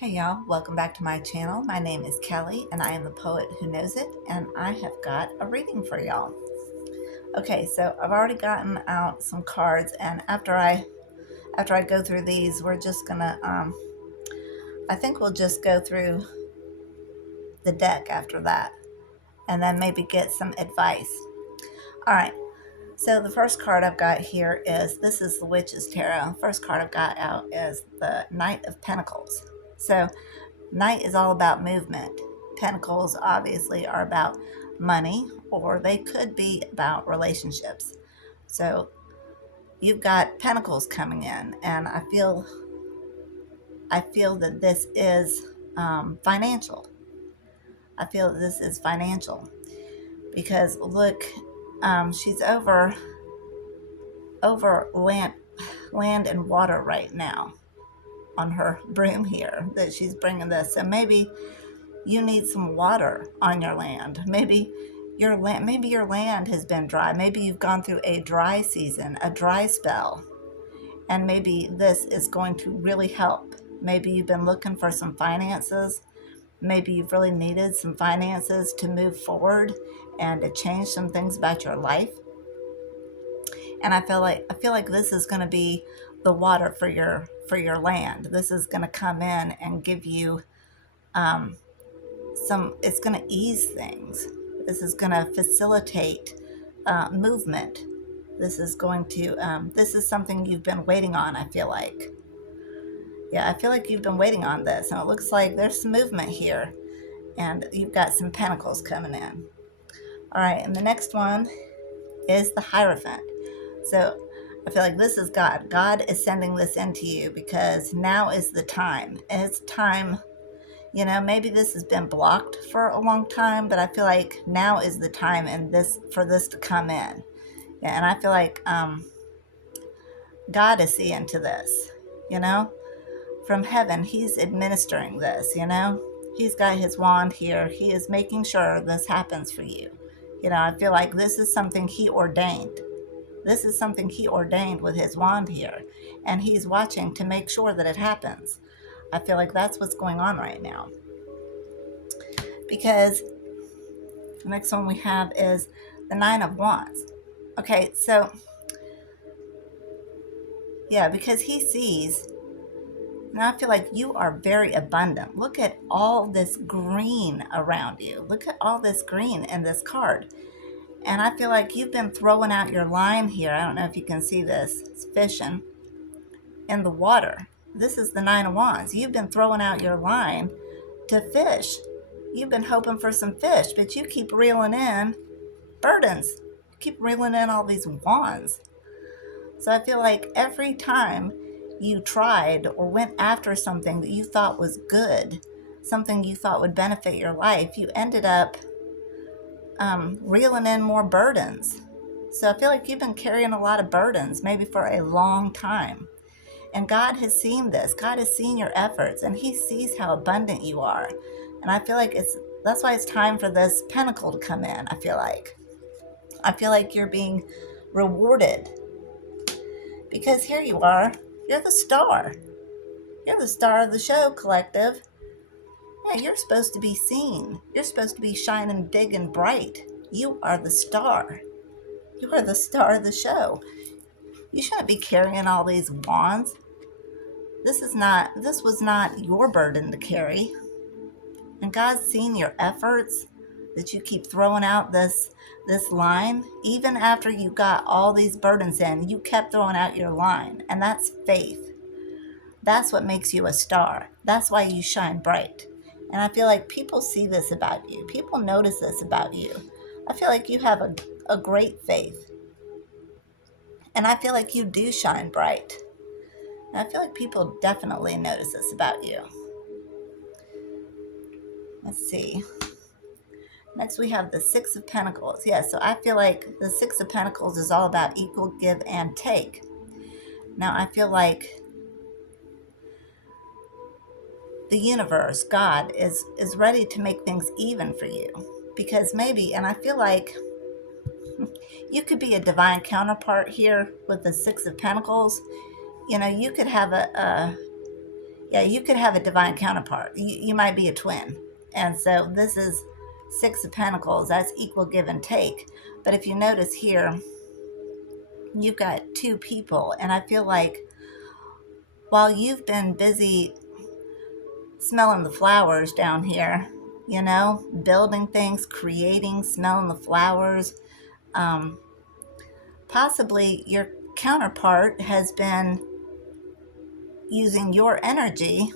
Hey y'all, welcome back to my channel. My name is Kelly and I am the poet who knows it, and I have got a reading for y'all. Okay, so I've already gotten out some cards, and after I go through these, we're just gonna I think we'll just go through the deck after that and then maybe get some advice. All right. So the first card I've got here is this is the Witch's Tarot. First card I've got out is the Knight of Pentacles. So Knight is all about movement. Pentacles obviously are about money, or they could be about relationships. So you've got Pentacles coming in, and I feel that this is financial. I feel that this is financial because look, she's over land and water right now on her broom here that she's bringing this. So maybe you need some water on your land. Maybe your land has been dry. Maybe you've gone through a dry season, a dry spell, and maybe this is going to really help. Maybe you've been looking for some finances. Maybe you've really needed some finances to move forward and to change some things about your life. And I feel like this is going to be the water for your land. This is going to come in and give you it's going to ease things. This is going to facilitate movement. This is something you've been waiting on, I feel like. Yeah, I feel like you've been waiting on this, and it looks like there's some movement here, and you've got some pentacles coming in. All right, and the next one is the Hierophant. So I feel like this is God. God is sending this into you because now is the time. And it's time. Maybe this has been blocked for a long time, but I feel like now is the time for this to come in. Yeah, and I feel like God is seeing to this, you know, from heaven. He's administering this, He's got his wand here. He is making sure this happens for you. I feel like this is something he ordained. This is something he ordained with his wand here, and he's watching to make sure that it happens. I feel like that's what's going on right now. Because the next one we have is the Nine of Wands. Okay, so yeah, because he sees, now I feel like you are very abundant. Look at all this green around you. Look at all this green in this card. And I feel like you've been throwing out your line here. I don't know if you can see this. It's fishing in the water. This is the Nine of Wands. You've been throwing out your line to fish. You've been hoping for some fish, but you keep reeling in burdens. You keep reeling in all these wands. So I feel like every time you tried or went after something that you thought was good, something you thought would benefit your life, you ended up reeling in more burdens. So I feel like you've been carrying a lot of burdens, maybe for a long time. And God has seen this. God has seen your efforts, and he sees how abundant you are. And I feel like that's why it's time for this pentacle to come in, I feel like you're being rewarded because here you are. You're the star. You're the star of the show, collective. Yeah, you're supposed to be seen. You're supposed to be shining big and bright. You are the star. You are the star of the show. You shouldn't be carrying all these wands. This was not your burden to carry. And God's seen your efforts that you keep throwing out this line. Even after you got all these burdens in, you kept throwing out your line. And that's faith. That's what makes you a star. That's why you shine bright. And I feel like people see this about you. People notice this about you. I feel like you have a great faith. And I feel like you do shine bright. And I feel like people definitely notice this about you. Let's see. Next, we have the Six of Pentacles. Yeah, so I feel like the Six of Pentacles is all about equal give and take. Now, I feel like the universe, God, is ready to make things even for you. Because maybe, and I feel like you could be a divine counterpart here with the Six of Pentacles. You could have Yeah, you could have a divine counterpart. You might be a twin. And so this is Six of Pentacles. That's equal give and take. But if you notice here, you've got two people. And I feel like while you've been busy smelling the flowers down here, building things, creating, smelling the flowers, um, possibly your counterpart has been using your energy.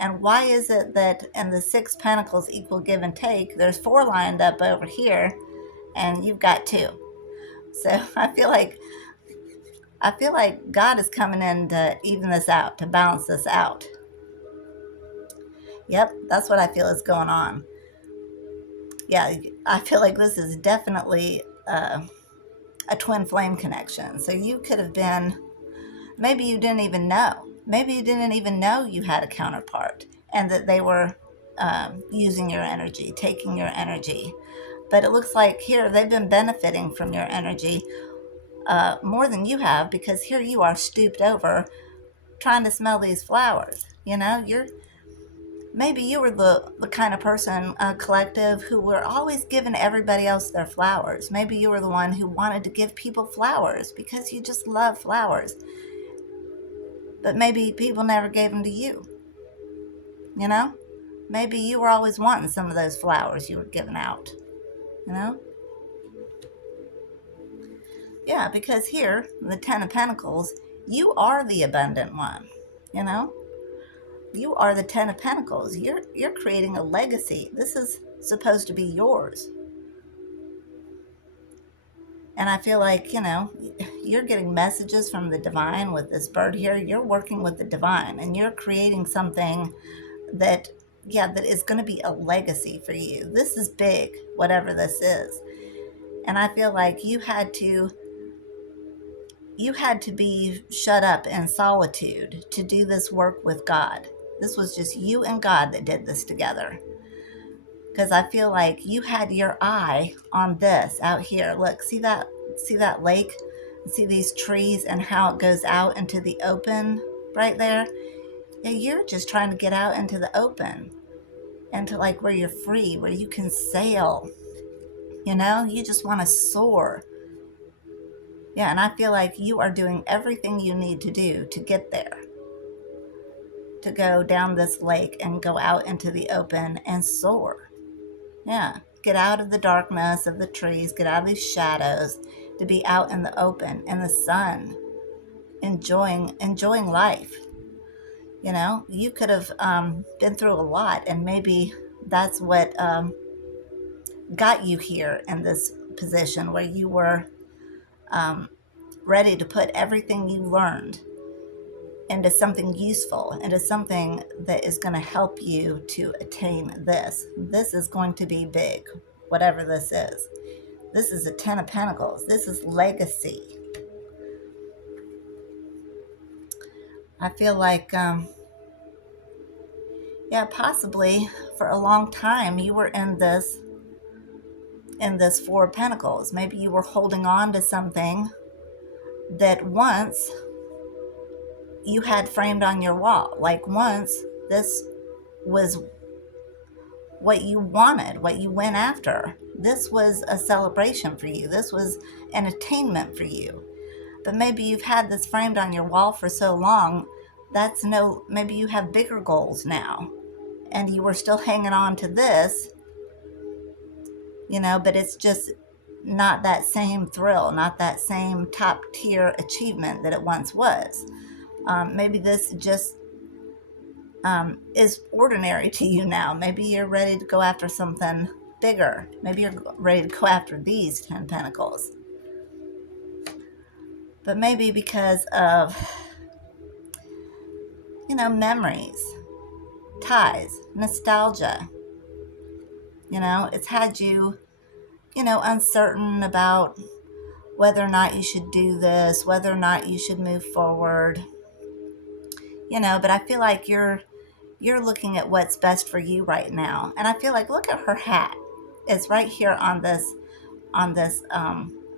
And why is it that in the Six Pentacles equal give and take, there's four lined up over here and you've got two? So I feel like God is coming in to even this out, to balance this out. Yep, that's what I feel is going on. Yeah, I feel like this is definitely a twin flame connection. So you could have been, maybe you didn't even know. Maybe you didn't even know you had a counterpart and that they were using your energy, taking your energy. But it looks like here they've been benefiting from your energy more than you have, because here you are stooped over trying to smell these flowers. Maybe you were the kind of person, collective, who were always giving everybody else their flowers. Maybe you were the one who wanted to give people flowers because you just love flowers. But maybe people never gave them to you. Maybe you were always wanting some of those flowers you were giving out. Yeah, because here, the Ten of Pentacles, you are the abundant one. You are the Ten of Pentacles. You're creating a legacy. This is supposed to be yours. And I feel like, you're getting messages from the divine with this bird here. You're working with the divine and you're creating something that, that is going to be a legacy for you. This is big, whatever this is. And I feel like you had to be shut up in solitude to do this work with God. This was just you and God that did this together. Because I feel like you had your eye on this out here. Look, see that lake? See these trees and how it goes out into the open right there? Yeah, you're just trying to get out into the open, into like where you're free, where you can sail. You just want to soar. Yeah, and I feel like you are doing everything you need to do to get there, to go down this lake and go out into the open and soar. Yeah, get out of the darkness of the trees, get out of these shadows, to be out in the open, in the sun, enjoying life. You could have been through a lot, and maybe that's what got you here in this position where you were ready to put everything you learned into something useful, into something that is going to help you to attain this. This is going to be big, whatever this is. This is a Ten of Pentacles. This is legacy. I feel like, possibly for a long time you were in this Four of Pentacles. Maybe you were holding on to something that once you had framed on your wall. Like once this was what you wanted, what you went after. This was a celebration for you. This was an attainment for you. But maybe you've had this framed on your wall for so long, maybe you have bigger goals now. And you were still hanging on to this, but it's just not that same thrill, not that same top tier achievement that it once was. Maybe this just is ordinary to you now. Maybe you're ready to go after something bigger. Maybe you're ready to go after these 10 Pentacles. But maybe because of, memories, ties, nostalgia. It's had you, uncertain about whether or not you should do this, whether or not you should move forward. But I feel like you're looking at what's best for you right now. And I feel like, look at her hat. It's right here on this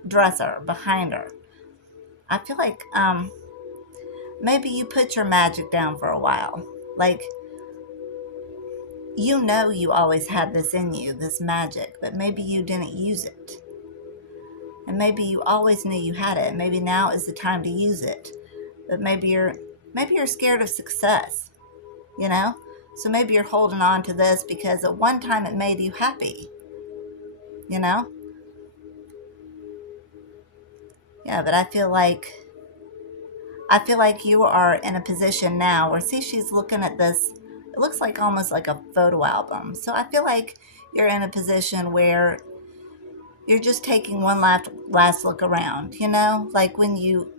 dresser behind her. I feel like maybe you put your magic down for a while. Like, you know you always had this in you, this magic, but maybe you didn't use it. And maybe you always knew you had it. Maybe now is the time to use it. But maybe you're scared of success, you know? So maybe you're holding on to this because at one time it made you happy, you know? Yeah, but I feel like you are in a position now where, see, she's looking at this. It looks like almost like a photo album. So I feel like you're in a position where you're just taking one last look around, you know? Like when you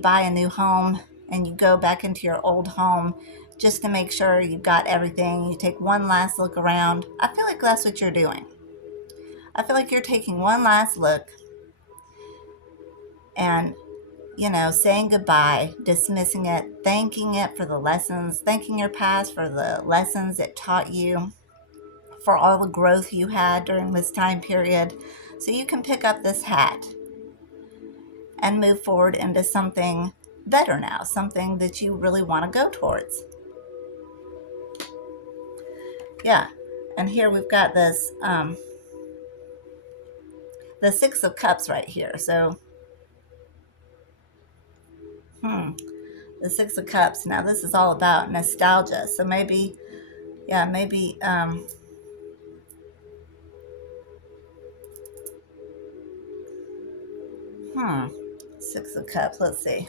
buy a new home and you go back into your old home just to make sure you've got everything. You take one last look around. I feel like that's what you're doing. I feel like you're taking one last look and, saying goodbye, dismissing it, thanking it for the lessons, thanking your past for the lessons it taught you, for all the growth you had during this time period. So you can pick up this hat and move forward into something better now, something that you really want to go towards. Yeah. And here we've got this, the Six of Cups right here. So, the Six of Cups. Now, this is all about nostalgia. So maybe, yeah, maybe, Six of Cups. Let's see.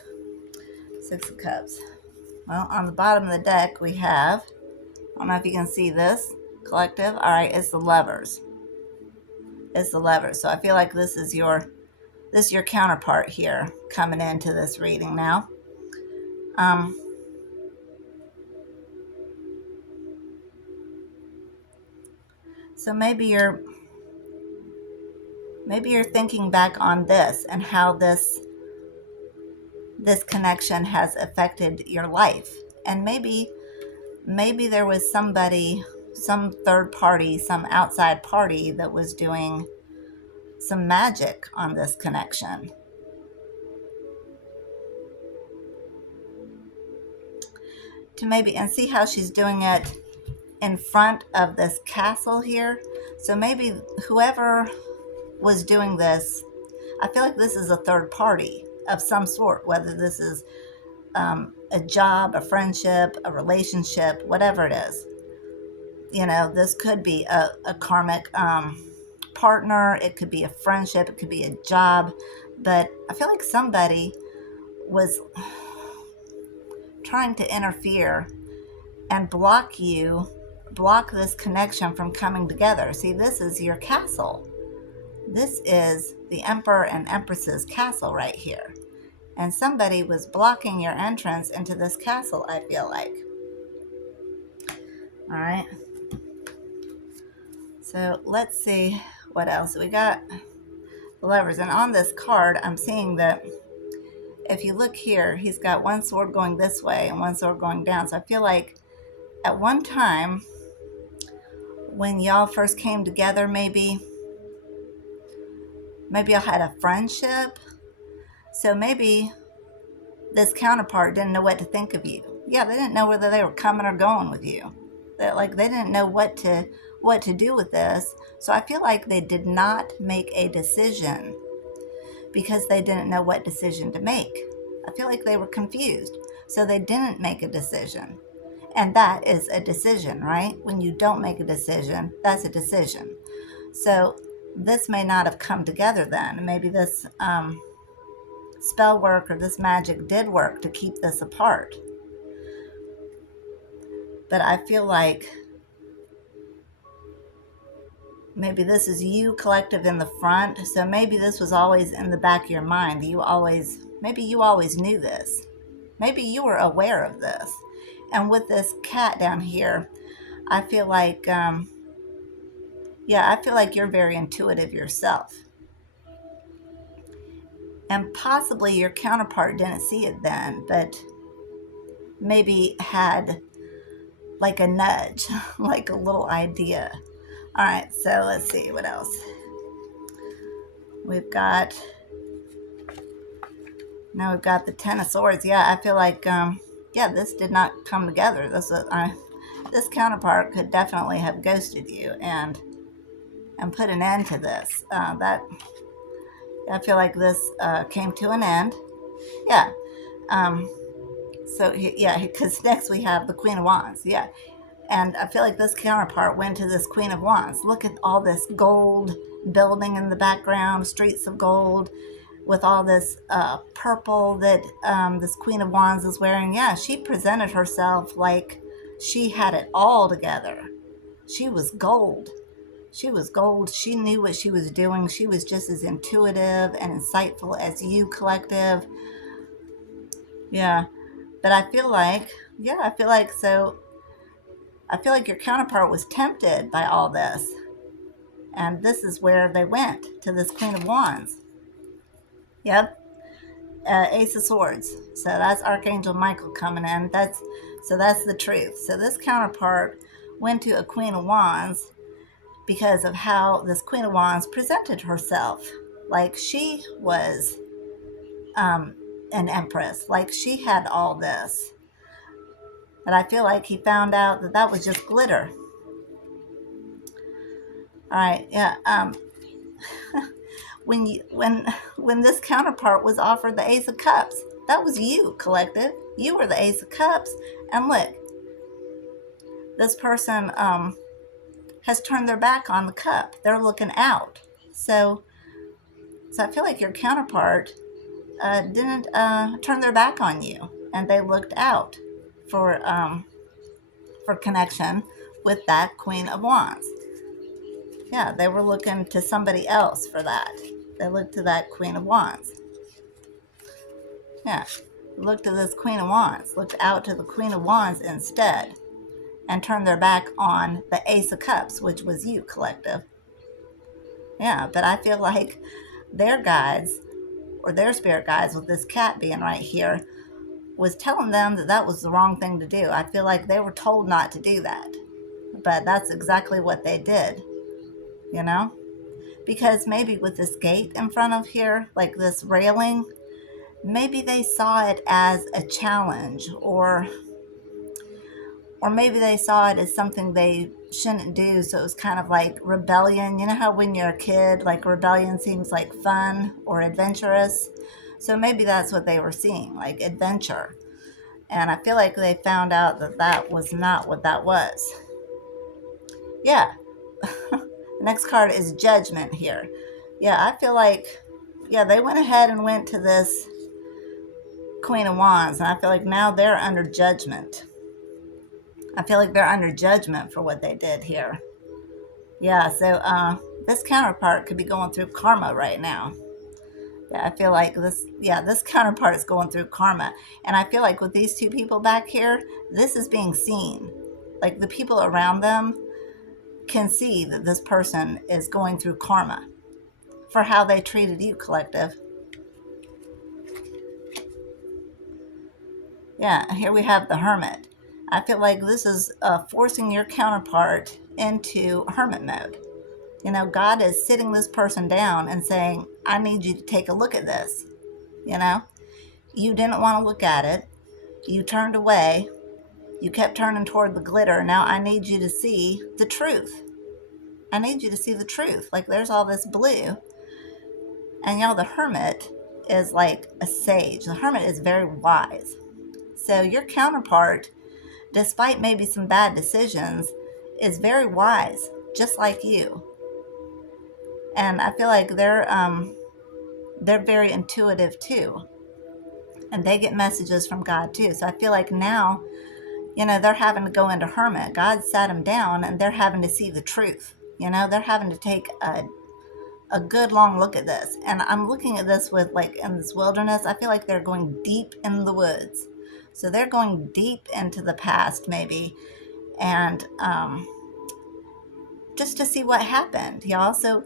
Six of Cups. Well, on the bottom of the deck, we have, I don't know if you can see this, collective. All right, it's the Lovers. It's the Lovers. So I feel like this is your counterpart here coming into this reading now. So maybe you're thinking back on this and how this connection has affected your life. And maybe there was somebody, some third party, some outside party that was doing some magic on this connection. To maybe, and see how she's doing it in front of this castle here. So maybe whoever was doing this, I feel like this is a third party of some sort, whether this is a job, a friendship, a relationship, whatever it is. This could be a karmic partner, it could be a friendship, it could be a job, but I feel like somebody was trying to interfere and block this connection from coming together. See, this is your castle. This is the Emperor and Empress's castle right here. And somebody was blocking your entrance into this castle, I feel like. All right. So let's see what else. We got the Lovers. And on this card, I'm seeing that if you look here, he's got one sword going this way and one sword going down. So I feel like at one time, when y'all first came together, maybe y'all had a friendship. So maybe this counterpart didn't know what to think of you. Yeah, they didn't know whether they were coming or going with you. They didn't know what to do with this. So I feel like they did not make a decision because they didn't know what decision to make. I feel like they were confused. So they didn't make a decision. And that is a decision, right? When you don't make a decision, that's a decision. So this may not have come together then. Maybe this spell work or this magic did work to keep this apart. But I feel like maybe this is you, collective, in the front. So maybe this was always in the back of your mind. Maybe you always knew this. Maybe you were aware of this. And with this cat down here, I feel like, I feel like you're very intuitive yourself. And possibly your counterpart didn't see it then, but maybe had like a nudge, like a little idea. All right, so let's see what else. We've got the Ten of Swords. Yeah, I feel like, yeah, this did not come together. This counterpart could definitely have ghosted you and put an end to this. That I feel like this came to an end. Yeah. Um, because next we have the Queen of Wands. Yeah. And I feel like this counterpart went to this Queen of Wands. Look at all this gold building in the background, streets of gold, with all this purple that this Queen of Wands is wearing. Yeah, she presented herself like she had it all together. She was gold. She was gold. She knew what she was doing. She was just as intuitive and insightful as you, collective. Yeah. But I feel like I feel like your counterpart was tempted by all this. And this is where they went, to this Queen of Wands. Yep. Ace of Swords. So that's Archangel Michael coming in. That's the truth. So this counterpart went to a Queen of Wands because of how this Queen of Wands presented herself. Like she was an empress. Like she had all this. But I feel like he found out that that was just glitter. All right, yeah. When this counterpart was offered the Ace of Cups, that was you, collective. You were the Ace of Cups, and look, this person has turned their back on the cup. They're looking out. So I feel like your counterpart didn't turn their back on you, and they looked out for connection with that Queen of Wands. Yeah, they were looking to somebody else for that. They looked to that Queen of Wands. Yeah, looked to this Queen of Wands, looked out to the Queen of Wands instead, and turned their back on the Ace of Cups, which was you, collective. Yeah, but I feel like their guides, or their spirit guides, with this cat being right here, was telling them that that was the wrong thing to do. I feel like they were told not to do that, but that's exactly what they did, you know? Because maybe with this gate in front of here, like this railing, maybe they saw it as a challenge, or maybe they saw it as something they shouldn't do. So it was kind of like rebellion. You know how when you're a kid, like rebellion seems like fun or adventurous? So maybe that's what they were seeing, like adventure. And I feel like they found out that that was not what that was. Yeah. The next card is Judgment here. Yeah, I feel like, yeah, they went ahead and went to this Queen of Wands, and I feel like now they're under judgment. I feel like they're under judgment for what they did here. Yeah, so this counterpart could be going through karma right now. Yeah, I feel like this counterpart is going through karma. And I feel like with these two people back here, this is being seen. Like the people around them can see that this person is going through karma for how they treated you, collective. Yeah, here we have the Hermit. I feel like this is forcing your counterpart into hermit mode. You know, God is sitting this person down and saying, I need you to take a look at this. You know, you didn't want to look at it. You turned away. You kept turning toward the glitter. Now I need you to see the truth. I need you to see the truth. Like there's all this blue. And y'all, the Hermit is like a sage. The Hermit is very wise. So your counterpart, despite maybe some bad decisions, is very wise, just like you. And I feel like they're very intuitive too, and they get messages from God too. So I feel like now, you know, they're having to go into hermit. God sat them down, and they're having to see the truth. You know, they're having to take a good long look at this. And I'm looking at this with, like, in this wilderness, I feel like they're going deep in the woods. So they're going deep into the past, maybe, and just to see what happened, y'all. So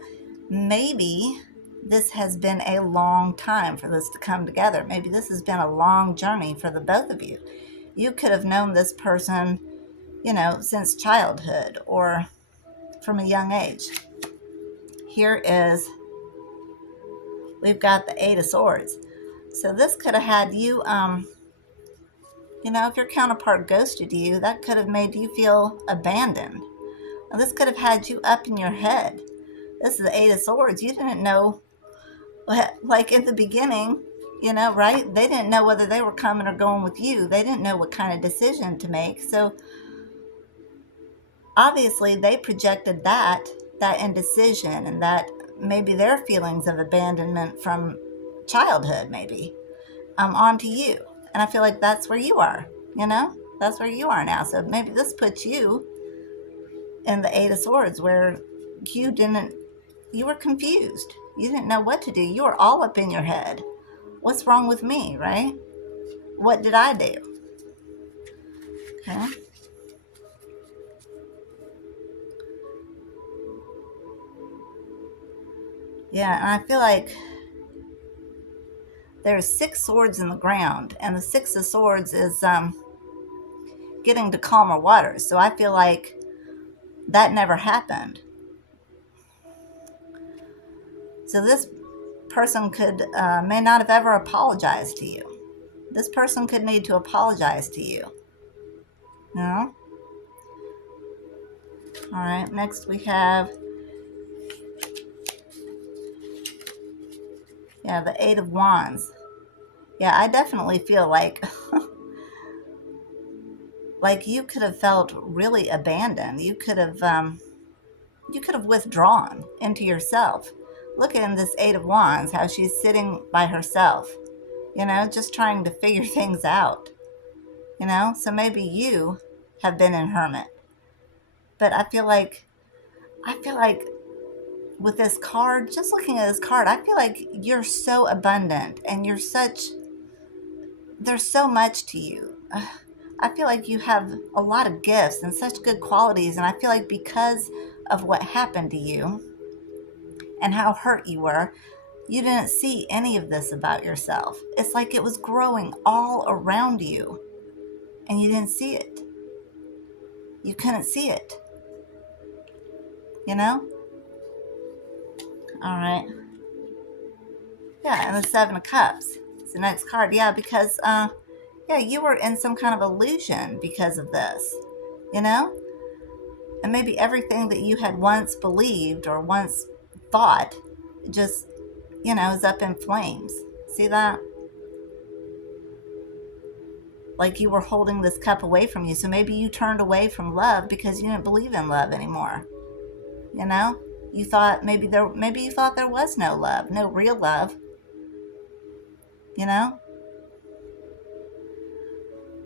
maybe this has been a long time for this to come together. Maybe this has been a long journey for the both of you. You could have known this person, you know, since childhood or from a young age. Here is, we've got the Eight of Swords. So this could have had you, If your counterpart ghosted you, that could have made you feel abandoned. Now, this could have had you up in your head. This is the Eight of Swords. You didn't know, like in the beginning, right? They didn't know whether they were coming or going with you. They didn't know what kind of decision to make. So obviously they projected that indecision and that maybe their feelings of abandonment from childhood, maybe, onto you. And I feel like that's where you are, that's where you are now. So maybe this puts you in the Eight of Swords, where you were confused. You didn't know what to do. You were all up in your head. What's wrong with me, right? What did I do? Okay. Yeah, and I feel like there's 6 swords in the ground, and the 6 of Swords is getting to calmer waters. So I feel like that never happened. So this person may not have ever apologized to you. This person could need to apologize to you. All right, next we have, the Eight of Wands. Yeah, I definitely feel like like you could have felt really abandoned. You could have withdrawn into yourself. Look at this Eight of Wands, how she's sitting by herself, just trying to figure things out. So maybe you have been in hermit. But I feel like with this card, just looking at this card, I feel like you're so abundant and there's so much to you. I feel like you have a lot of gifts and such good qualities. And I feel like because of what happened to you and how hurt you were, you didn't see any of this about yourself. It's like it was growing all around you and you didn't see it. You couldn't see it. All right. Yeah, and the Seven of Cups. It's the next card. Yeah, because you were in some kind of illusion because of this, and maybe everything that you had once believed or once thought just, is up in flames. See that? Like you were holding this cup away from you. So maybe you turned away from love because you didn't believe in love anymore. You thought maybe you thought there was no love, no real love.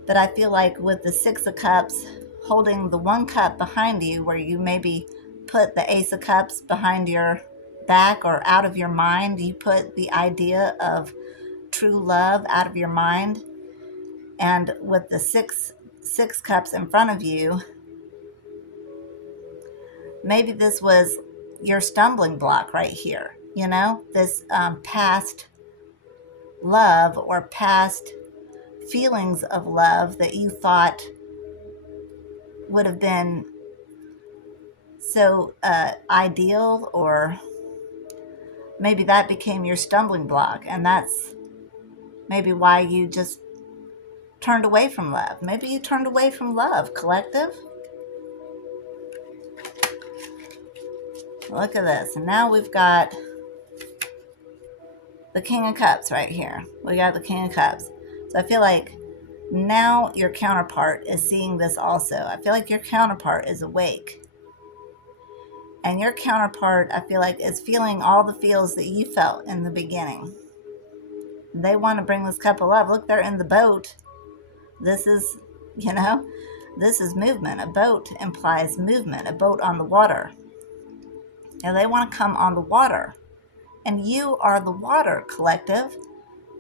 But I feel like with the Six of Cups holding the one cup behind you, where you maybe put the Ace of Cups behind your back or out of your mind, you put the idea of true love out of your mind. And with the six cups in front of you, maybe this was your stumbling block right here. This past love or past feelings of love that you thought would have been so ideal, or maybe that became your stumbling block, and that's maybe why you just turned away from love. Maybe you turned away from love, collective. Look at this. And now we've got the King of Cups right here. We got the King of Cups. So I feel like now your counterpart is seeing this also. I feel like your counterpart is awake. And your counterpart, I feel like, is feeling all the feels that you felt in the beginning. They want to bring this cup of love. Look, they're in the boat. This is, this is movement. A boat implies movement, a boat on the water. And they want to come on the water. And you are the water, collective.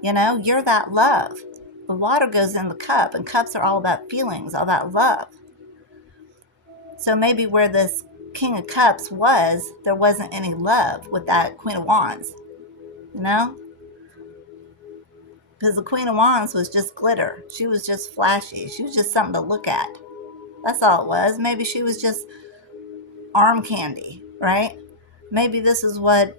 You're that love. The water goes in the cup, and cups are all about feelings, all about love. So maybe where this King of Cups was, there wasn't any love with that Queen of Wands. Because the Queen of Wands was just glitter. She was just flashy. She was just something to look at. That's all it was. Maybe she was just arm candy, right? Maybe this is what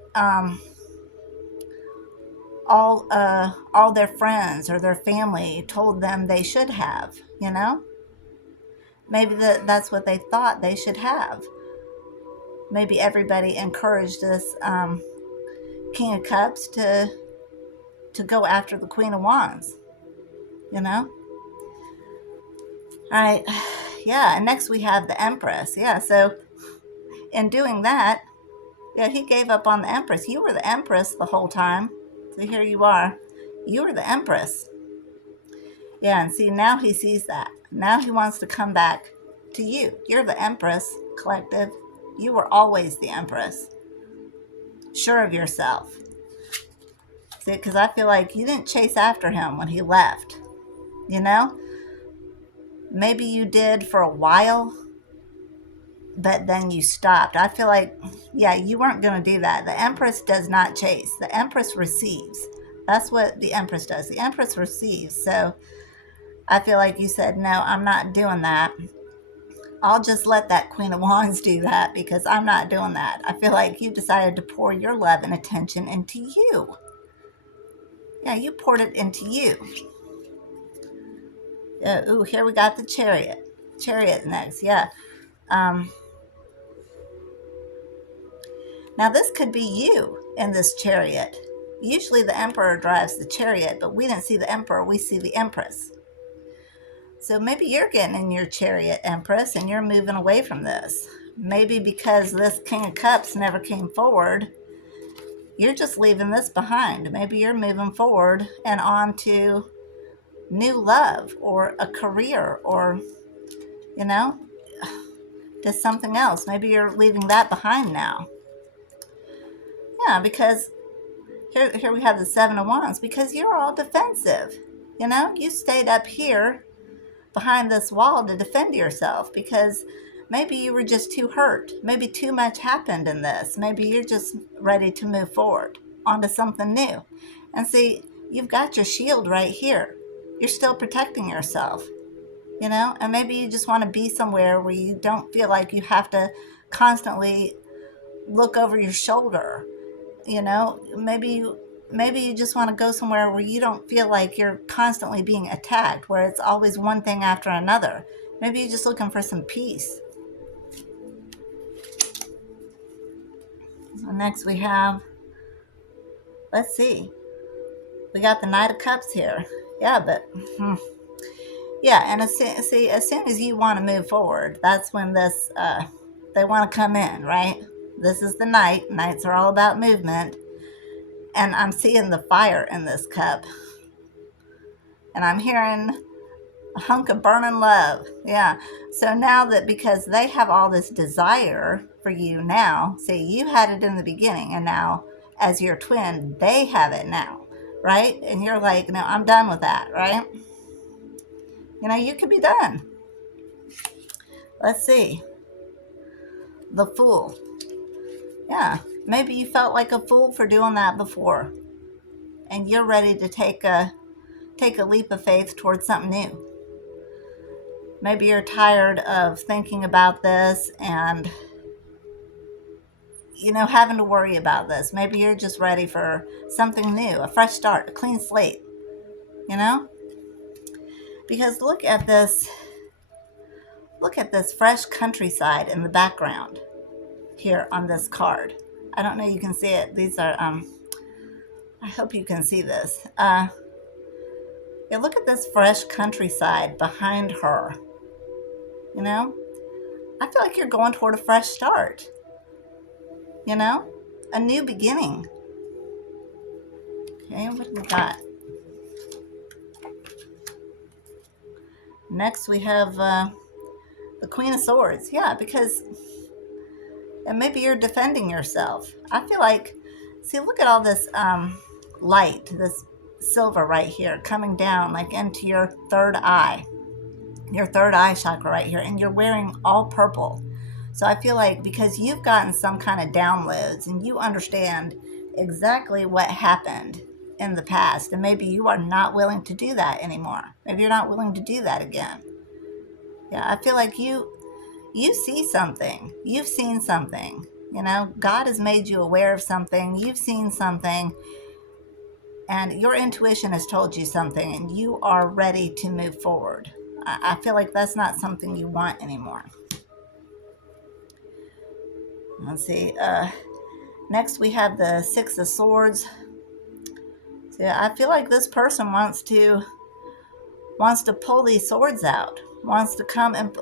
all their friends or their family told them they should have, you know? Maybe that's what they thought they should have. Maybe everybody encouraged this King of Cups to go after the Queen of Wands, you know? All right. Yeah, and next we have the Empress. Yeah, so in doing that, yeah, he gave up on the Empress. You were the Empress the whole time. So here you are. You were the Empress. Yeah, and see, now he sees that. Now he wants to come back to you. You're the Empress, collective. You were always the Empress. Sure of yourself. See, because I feel like you didn't chase after him when he left. You know? Maybe you did for a while, but then you stopped. I feel like, yeah, you weren't going to do that. The Empress does not chase. The Empress receives. That's what the Empress does. The Empress receives. So I feel like you said, no, I'm not doing that. I'll just let that Queen of Wands do that because I'm not doing that. I feel like you decided to pour your love and attention into you. Yeah, you poured it into you. Ooh, here we got the Chariot. Chariot next, yeah. Now this could be you in this Chariot. Usually the Emperor drives the Chariot, but we didn't see the Emperor, we see the Empress. So maybe you're getting in your Chariot, Empress, and you're moving away from this. Maybe because this King of Cups never came forward, you're just leaving this behind. Maybe you're moving forward and on to new love or a career or, you know, just something else. Maybe you're leaving that behind now. Yeah, because here we have the Seven of Wands, because you're all defensive. You know, you stayed up here behind this wall to defend yourself because maybe you were just too hurt. Maybe too much happened in this. Maybe you're just ready to move forward onto something new. And see, you've got your shield right here. You're still protecting yourself, you know? And maybe you just want to be somewhere where you don't feel like you have to constantly look over your shoulder, you know? Maybe you just want to go somewhere where you don't feel like you're constantly being attacked, where it's always one thing after another. Maybe you're just looking for some peace. So next we have, let's see, we got the Knight of Cups here. Yeah, but yeah, and as soon as you want to move forward, that's when this they want to come in, right? This is the Knight. Knights are all about movement. And I'm seeing the fire in this cup. And I'm hearing a hunk of burning love. Yeah. So now that because they have all this desire for you now, see, you had it in the beginning, and now as your twin, they have it now, right? And you're like, no, I'm done with that, right? You know, you could be done. Let's see. The Fool. Yeah. Maybe you felt like a fool for doing that before. And you're ready to take a leap of faith towards something new. Maybe you're tired of thinking about this and, you know, having to worry about this. Maybe you're just ready for something new, a fresh start, a clean slate, you know? Because look at this fresh countryside in the background here on this card. I don't know you can see it. These are, I hope you can see this. Yeah, look at this fresh countryside behind her. You know? I feel like you're going toward a fresh start. You know? A new beginning. Okay, what do we got? Next we have the Queen of Swords. Yeah, because and maybe you're defending yourself. I feel like, see, look at all this light, this silver right here coming down like into your third eye chakra right here, and you're wearing all purple. So I feel like because you've gotten some kind of downloads and you understand exactly what happened in the past, and maybe you are not willing to do that anymore. Maybe you're not willing to do that again. Yeah, I feel like you see something. You've seen something. You know, God has made you aware of something. You've seen something. and your intuition has told you something and you are ready to move forward. I feel like that's not something you want anymore. Let's see. Next, we have the Six of Swords. So I feel like this person wants to pull these swords out. Wants to come and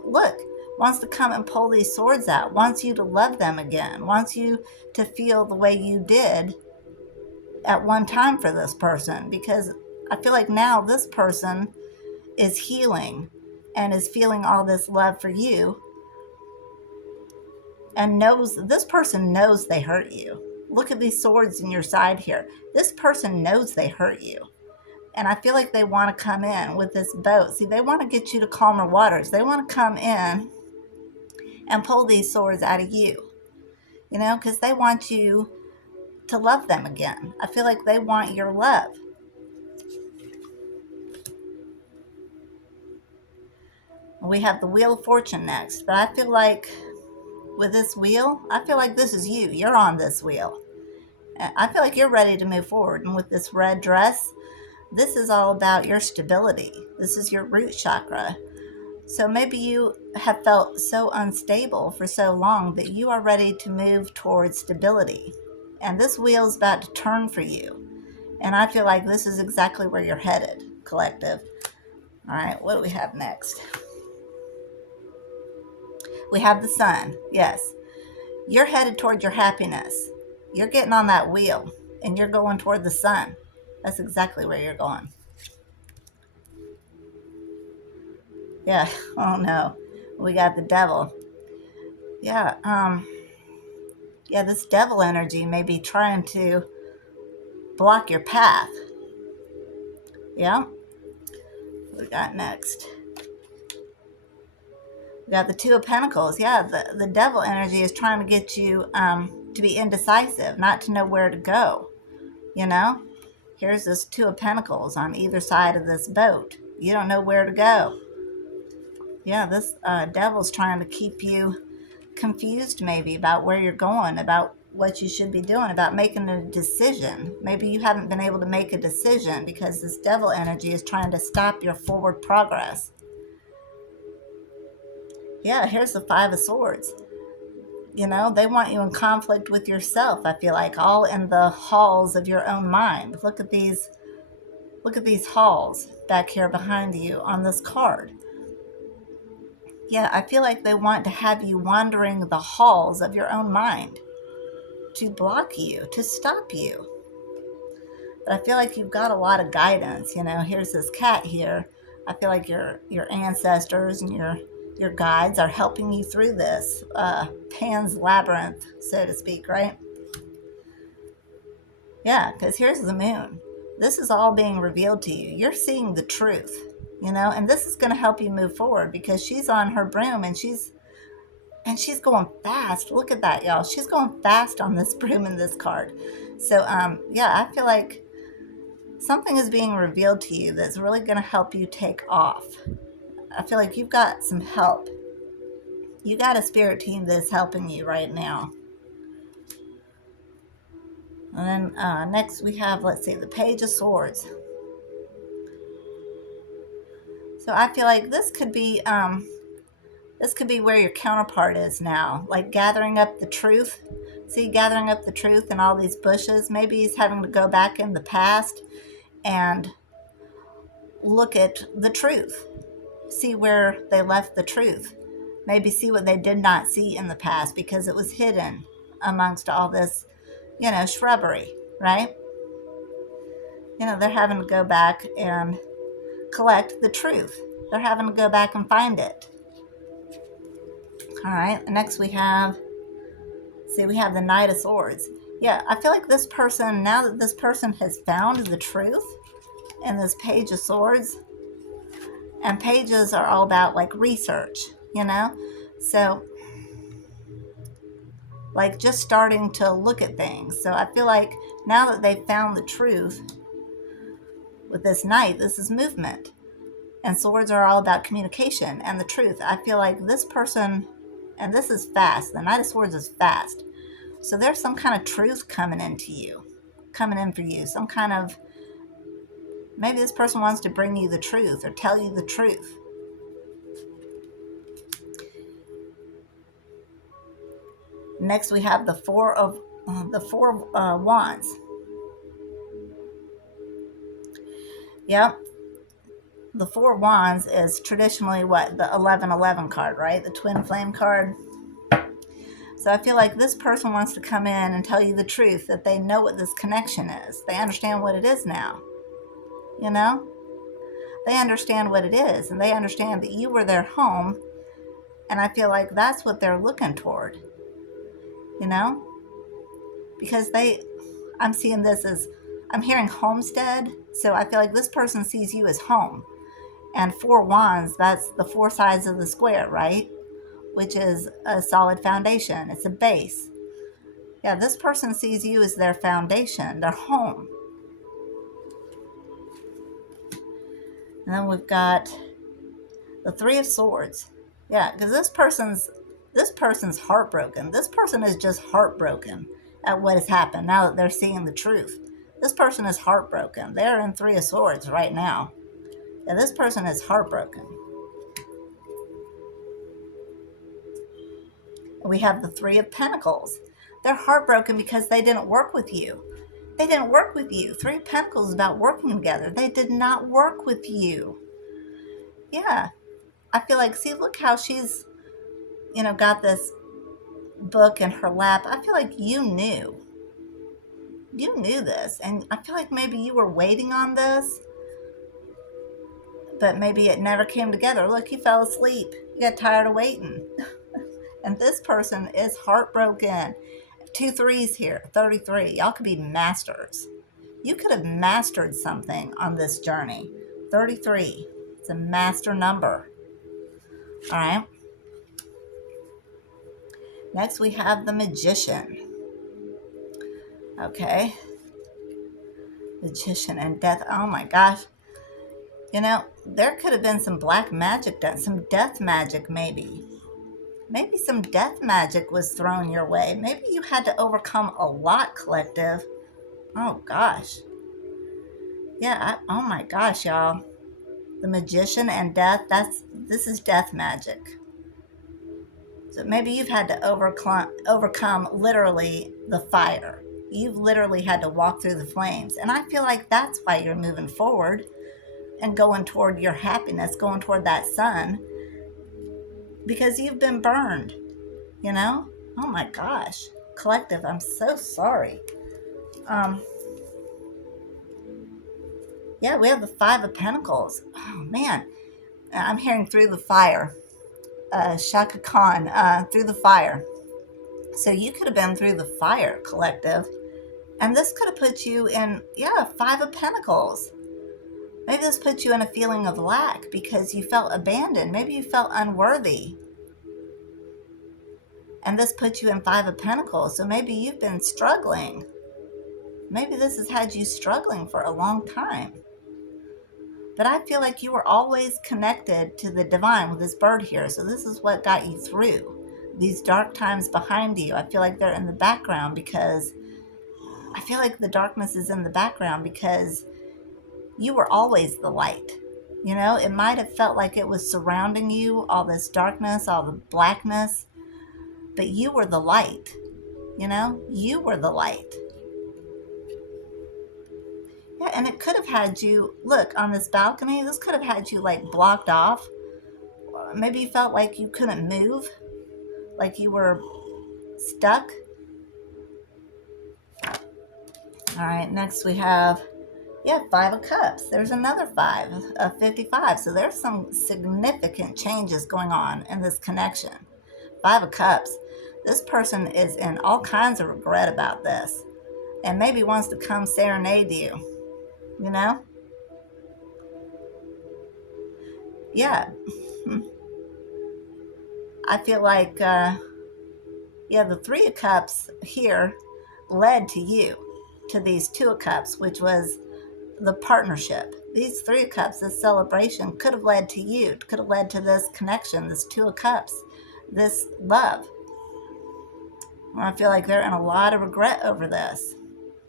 pull these swords out. Wants you to love them again. Wants you to feel the way you did at one time for this person, because I feel like now this person is healing and is feeling all this love for you, and this person knows they hurt you. Look at these swords in your side here. This person knows they hurt you. And I feel like they want to come in with this boat. See, they want to get you to calmer waters. They want to come in and pull these swords out of you, because they want you to love them again. I feel like they want your love. We have the Wheel of Fortune next, but I feel like with this wheel, I feel like this is you. You're on this wheel. I feel like you're ready to move forward. And with this red dress, this is all about your stability. This is your root chakra. So maybe you have felt so unstable for so long that you are ready to move towards stability. And this wheel is about to turn for you. And I feel like this is exactly where you're headed, collective. All right, what do we have next? We have the Sun. Yes, you're headed toward your happiness. You're getting on that wheel and you're going toward the sun. That's exactly where you're going. Yeah. Oh no. We got the Devil. Yeah. Yeah, this devil energy may be trying to block your path. Yeah. What we got next? We got the Two of Pentacles. Yeah, the devil energy is trying to get you to be indecisive, not to know where to go. Here's this Two of Pentacles on either side of this boat. You don't know where to go. Yeah, this devil's trying to keep you confused maybe about where you're going, about what you should be doing, about making a decision. Maybe you haven't been able to make a decision because this devil energy is trying to stop your forward progress. Yeah, here's the Five of Swords. They want you in conflict with yourself, I feel like, all in the halls of your own mind. Look at these halls back here behind you on this card. Yeah, I feel like they want to have you wandering the halls of your own mind to block you, to stop you. But I feel like you've got a lot of guidance. Here's this cat here. I feel like your ancestors and your guides are helping you through this Pan's Labyrinth, so to speak, right? Yeah, because here's the Moon. This is all being revealed to you. You're seeing the truth, and this is going to help you move forward because she's on her broom and she's going fast. Look at that, y'all. She's going fast on this broom in this card. So, yeah, I feel like something is being revealed to you that's really going to help you take off. I feel like you've got some help. You got a spirit team that's helping you right now. And then next we have, let's see, the Page of Swords. So I feel like this could be where your counterpart is now, like gathering up the truth. See, gathering up the truth in all these bushes. Maybe he's having to go back in the past and look at the truth. See where they left the truth. Maybe see what they did not see in the past because it was hidden amongst all this, shrubbery, right? They're having to go back and collect the truth. They're having to go back and find it. All right, next we have the Knight of Swords. Yeah, I feel like this person, now that this person has found the truth in this Page of Swords, and pages are all about like research, so like just starting to look at things. So I feel like now that they've found the truth with this Knight, this is movement, and swords are all about communication and the truth. I feel like this person, and this is fast, the Knight of Swords is fast, so there's some kind of truth coming in for you, some kind of Maybe this person wants to bring you the truth or tell you the truth. Next, we have the Four of Wands. Yep. The Four of Wands is traditionally what? The 1111 card, right? The twin flame card. So I feel like this person wants to come in and tell you the truth, that they know what this connection is. They understand what it is now. You know? They understand what it is, and they understand that you were their home, and I feel like that's what they're looking toward. You know? Because I'm seeing this as, I'm hearing homestead, so I feel like this person sees you as home. And Four Wands, that's the four sides of the square, right? Which is a solid foundation. It's a base. Yeah, this person sees you as their foundation, their home. And then we've got the Three of Swords. Yeah, because this person's heartbroken. This person is just heartbroken at what has happened now that they're seeing the truth. This person is heartbroken. They're in Three of Swords right now. Yeah, this person is heartbroken. We have the Three of Pentacles. They're heartbroken because they didn't work with you. They didn't work with you. Three of Pentacles is about working together. They did not work with you. Yeah. I feel like, see, look how she's, got this book in her lap. I feel like you knew. You knew this. And I feel like maybe you were waiting on this, but maybe it never came together. Look, you fell asleep. You got tired of waiting. And this person is heartbroken. 2 3s here, 33. Y'all could be masters. You could have mastered something on this journey. 33. It's a master number. All right. Next, we have the Magician. Okay. Magician and death. Oh my gosh. There could have been some black magic done, some death magic maybe. Maybe some death magic was thrown your way. Maybe you had to overcome a lot, collective. Oh gosh. Yeah, oh my gosh, y'all. The Magician and death, this is death magic. So maybe you've had to overcome literally the fire. You've literally had to walk through the flames. And I feel like that's why you're moving forward and going toward your happiness, going toward that sun, because you've been burned, Oh my gosh. Collective, I'm so sorry. Yeah, we have the Five of Pentacles. Oh man, I'm hearing through the fire. Shaka Khan, through the fire. So you could have been through the fire, collective. And this could have put you in, Five of Pentacles. Maybe this put you in a feeling of lack because you felt abandoned. Maybe you felt unworthy. And this put you in Five of Pentacles. So maybe you've been struggling. Maybe this has had you struggling for a long time. But I feel like you were always connected to the divine with this bird here. So this is what got you through these dark times behind you. I feel like they're in the background because I feel like the darkness is in the background because you were always the light. It might have felt like it was surrounding you, all this darkness, all the blackness, but you were the light. You were the light. Yeah, and it could have had you, look, on this balcony, this could have had you like blocked off. Maybe you felt like you couldn't move, like you were stuck. All right, next we have, Five of Cups. There's another 5 of 55. So there's some significant changes going on in this connection. Five of Cups. This person is in all kinds of regret about this and maybe wants to come serenade you. Yeah. I feel like, the Three of Cups here led to you, to these Two of Cups, which was the partnership. These Three of Cups, this celebration could have led to you, could have led to this connection, this Two of Cups, this love. I feel like they're in a lot of regret over this.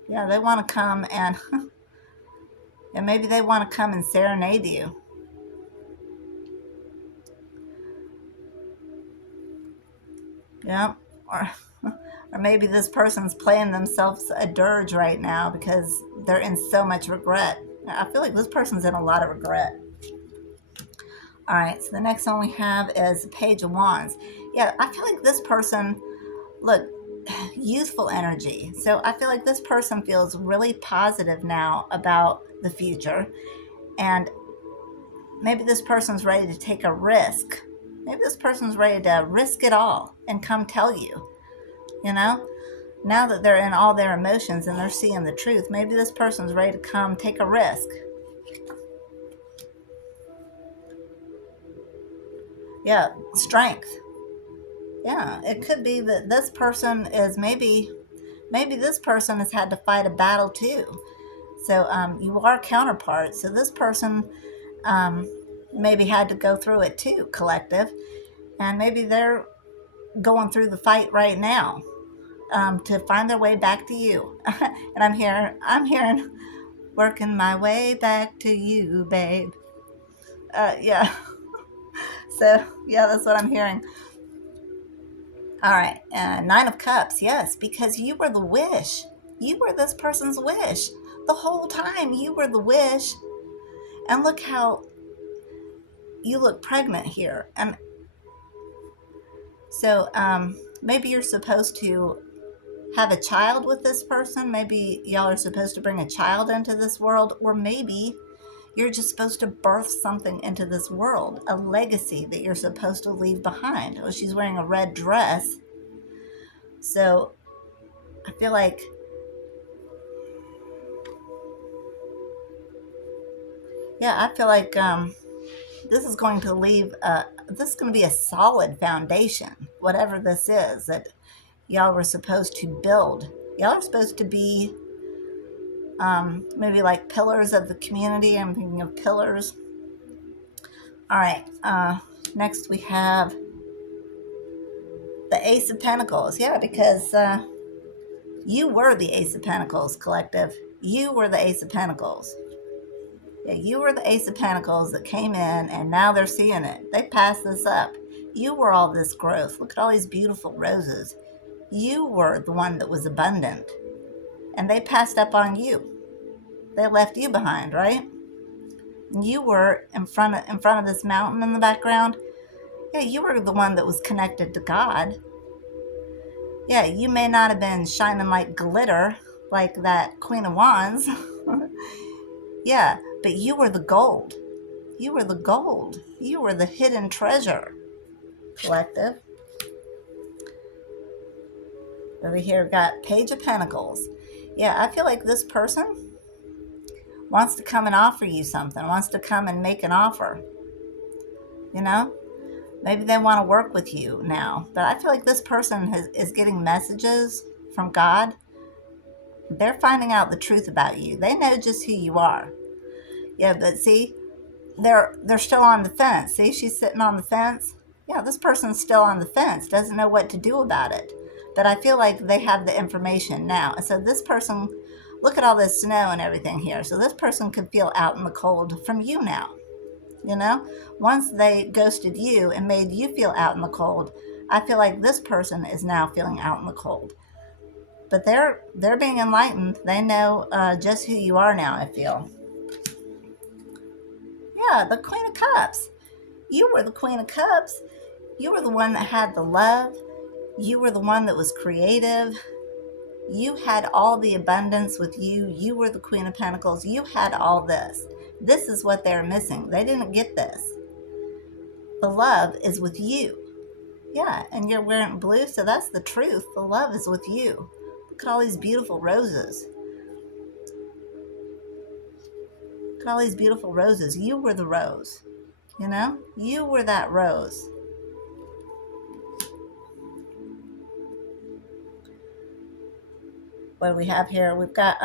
Yeah, they want to come and And maybe they want to come and serenade you. Yeah. Or or maybe this person's playing themselves a dirge right now because they're in so much regret. I feel like this person's in a lot of regret. All right, so the next one we have is the Page of Wands. Yeah, I feel like this person, look, youthful energy. So I feel like this person feels really positive now about the future. And maybe this person's ready to take a risk. Maybe this person's ready to risk it all and come tell you, you know? Now that they're in all their emotions and they're seeing the truth, maybe this person's ready to come take a risk. Yeah, strength. Yeah, it could be that this person is maybe this person has had to fight a battle too. So you are counterparts. So this person um, maybe had to go through it too, collective, and maybe they're going through the fight right now to find their way back to you. And I'm hearing, working my way back to you, babe. Yeah. So yeah, that's what I'm hearing. All right, Nine of Cups. Yes, because you were the wish. You were this person's wish the whole time. You were the wish, and look how you look pregnant here. And so maybe you're supposed to have a child with this person. Maybe y'all are supposed to bring a child into this world, or maybe you're just supposed to birth something into this world, a legacy that you're supposed to leave behind. Oh, she's wearing a red dress. So I feel like, yeah, I feel like this is going to leave, this is going to be a solid foundation, whatever this is that y'all were supposed to build. Y'all are supposed to be maybe like pillars of the community. I'm thinking of pillars. All right, next we have the Ace of Pentacles. Yeah, because you were the Ace of Pentacles, collective. You were the Ace of Pentacles. Yeah, you were the Ace of Pentacles that came in, and now they're seeing it. They passed this up. You were all this growth. Look at all these beautiful roses. You were the one that was abundant, and they passed up on you. They left you behind, right? You were in front of this mountain in the background. Yeah, you were the one that was connected to God. Yeah, you may not have been shining like glitter like that Queen of Wands. Yeah, but you were the gold. You were the gold. You were the hidden treasure, collective. Over here, we've got Page of Pentacles. Yeah, I feel like this person wants to come and offer you something, wants to come and make an offer. You know? Maybe they want to work with you now. But I feel like this person is getting messages from God. They're finding out the truth about you. They know just who you are. Yeah, but see, they're still on the fence. See, she's sitting on the fence. Yeah, this person's still on the fence, doesn't know what to do about it. But I feel like they have the information now. So this person, look at all this snow and everything here. So this person could feel out in the cold from you now. You know, once they ghosted you and made you feel out in the cold, I feel like this person is now feeling out in the cold. But they're being enlightened. They know just who you are now, I feel. Yeah, the Queen of Cups. You were the Queen of Cups. You were the one that had the love. You were the one that was creative. You had all the abundance with you. You were the Queen of Pentacles. You had all this. This is what they're missing. They didn't get this. The love is with you. Yeah, and you're wearing blue, so that's the truth. The love is with you. Look at all these beautiful roses. Look at all these beautiful roses. You were the rose. You know? You were that rose. What do we have here? We've got,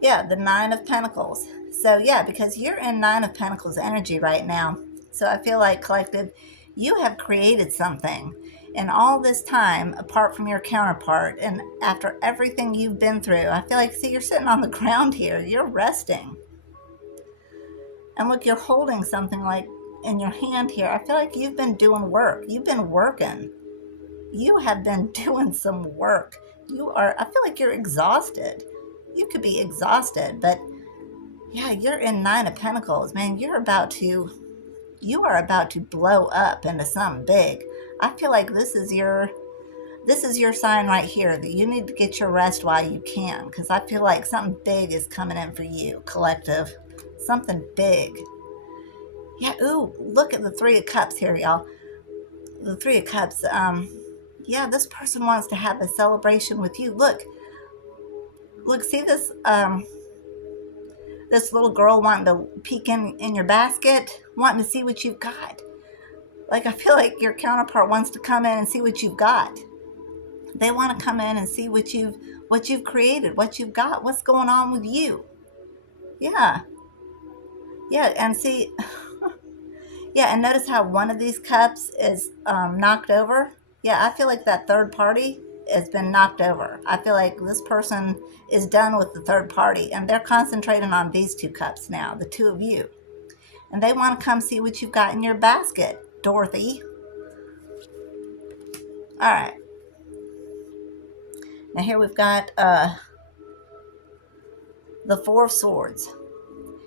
yeah, the Nine of Pentacles. So, yeah, because you're in Nine of Pentacles energy right now. So I feel like, collective, you have created something. And all this time, apart from your counterpart, and after everything you've been through, I feel like, see, you're sitting on the ground here. You're resting. And look, you're holding something like in your hand here. I feel like you've been doing work. You've been working. You have been doing some work. I feel like you're exhausted. You could be exhausted, but yeah, you're in Nine of Pentacles, man. You are about to blow up into something big. I feel like this is your sign right here that you need to get your rest while you can, because I feel like something big is coming in for you, collective. Something big. Yeah, ooh, look at the Three of Cups here, y'all. The Three of Cups. Yeah, this person wants to have a celebration with you. Look, see this this little girl wanting to peek in your basket, wanting to see what you've got. Like, I feel like your counterpart wants to come in and see what you've got. They want to come in and see what you've created, what you've got, what's going on with you. Yeah. Yeah, and see, yeah, and notice how one of these cups is knocked over. Yeah, I feel like that third party has been knocked over. I feel like this person is done with the third party, and they're concentrating on these two cups now, the two of you. And they want to come see what you've got in your basket, Dorothy. All right. Now here we've got the Four of Swords.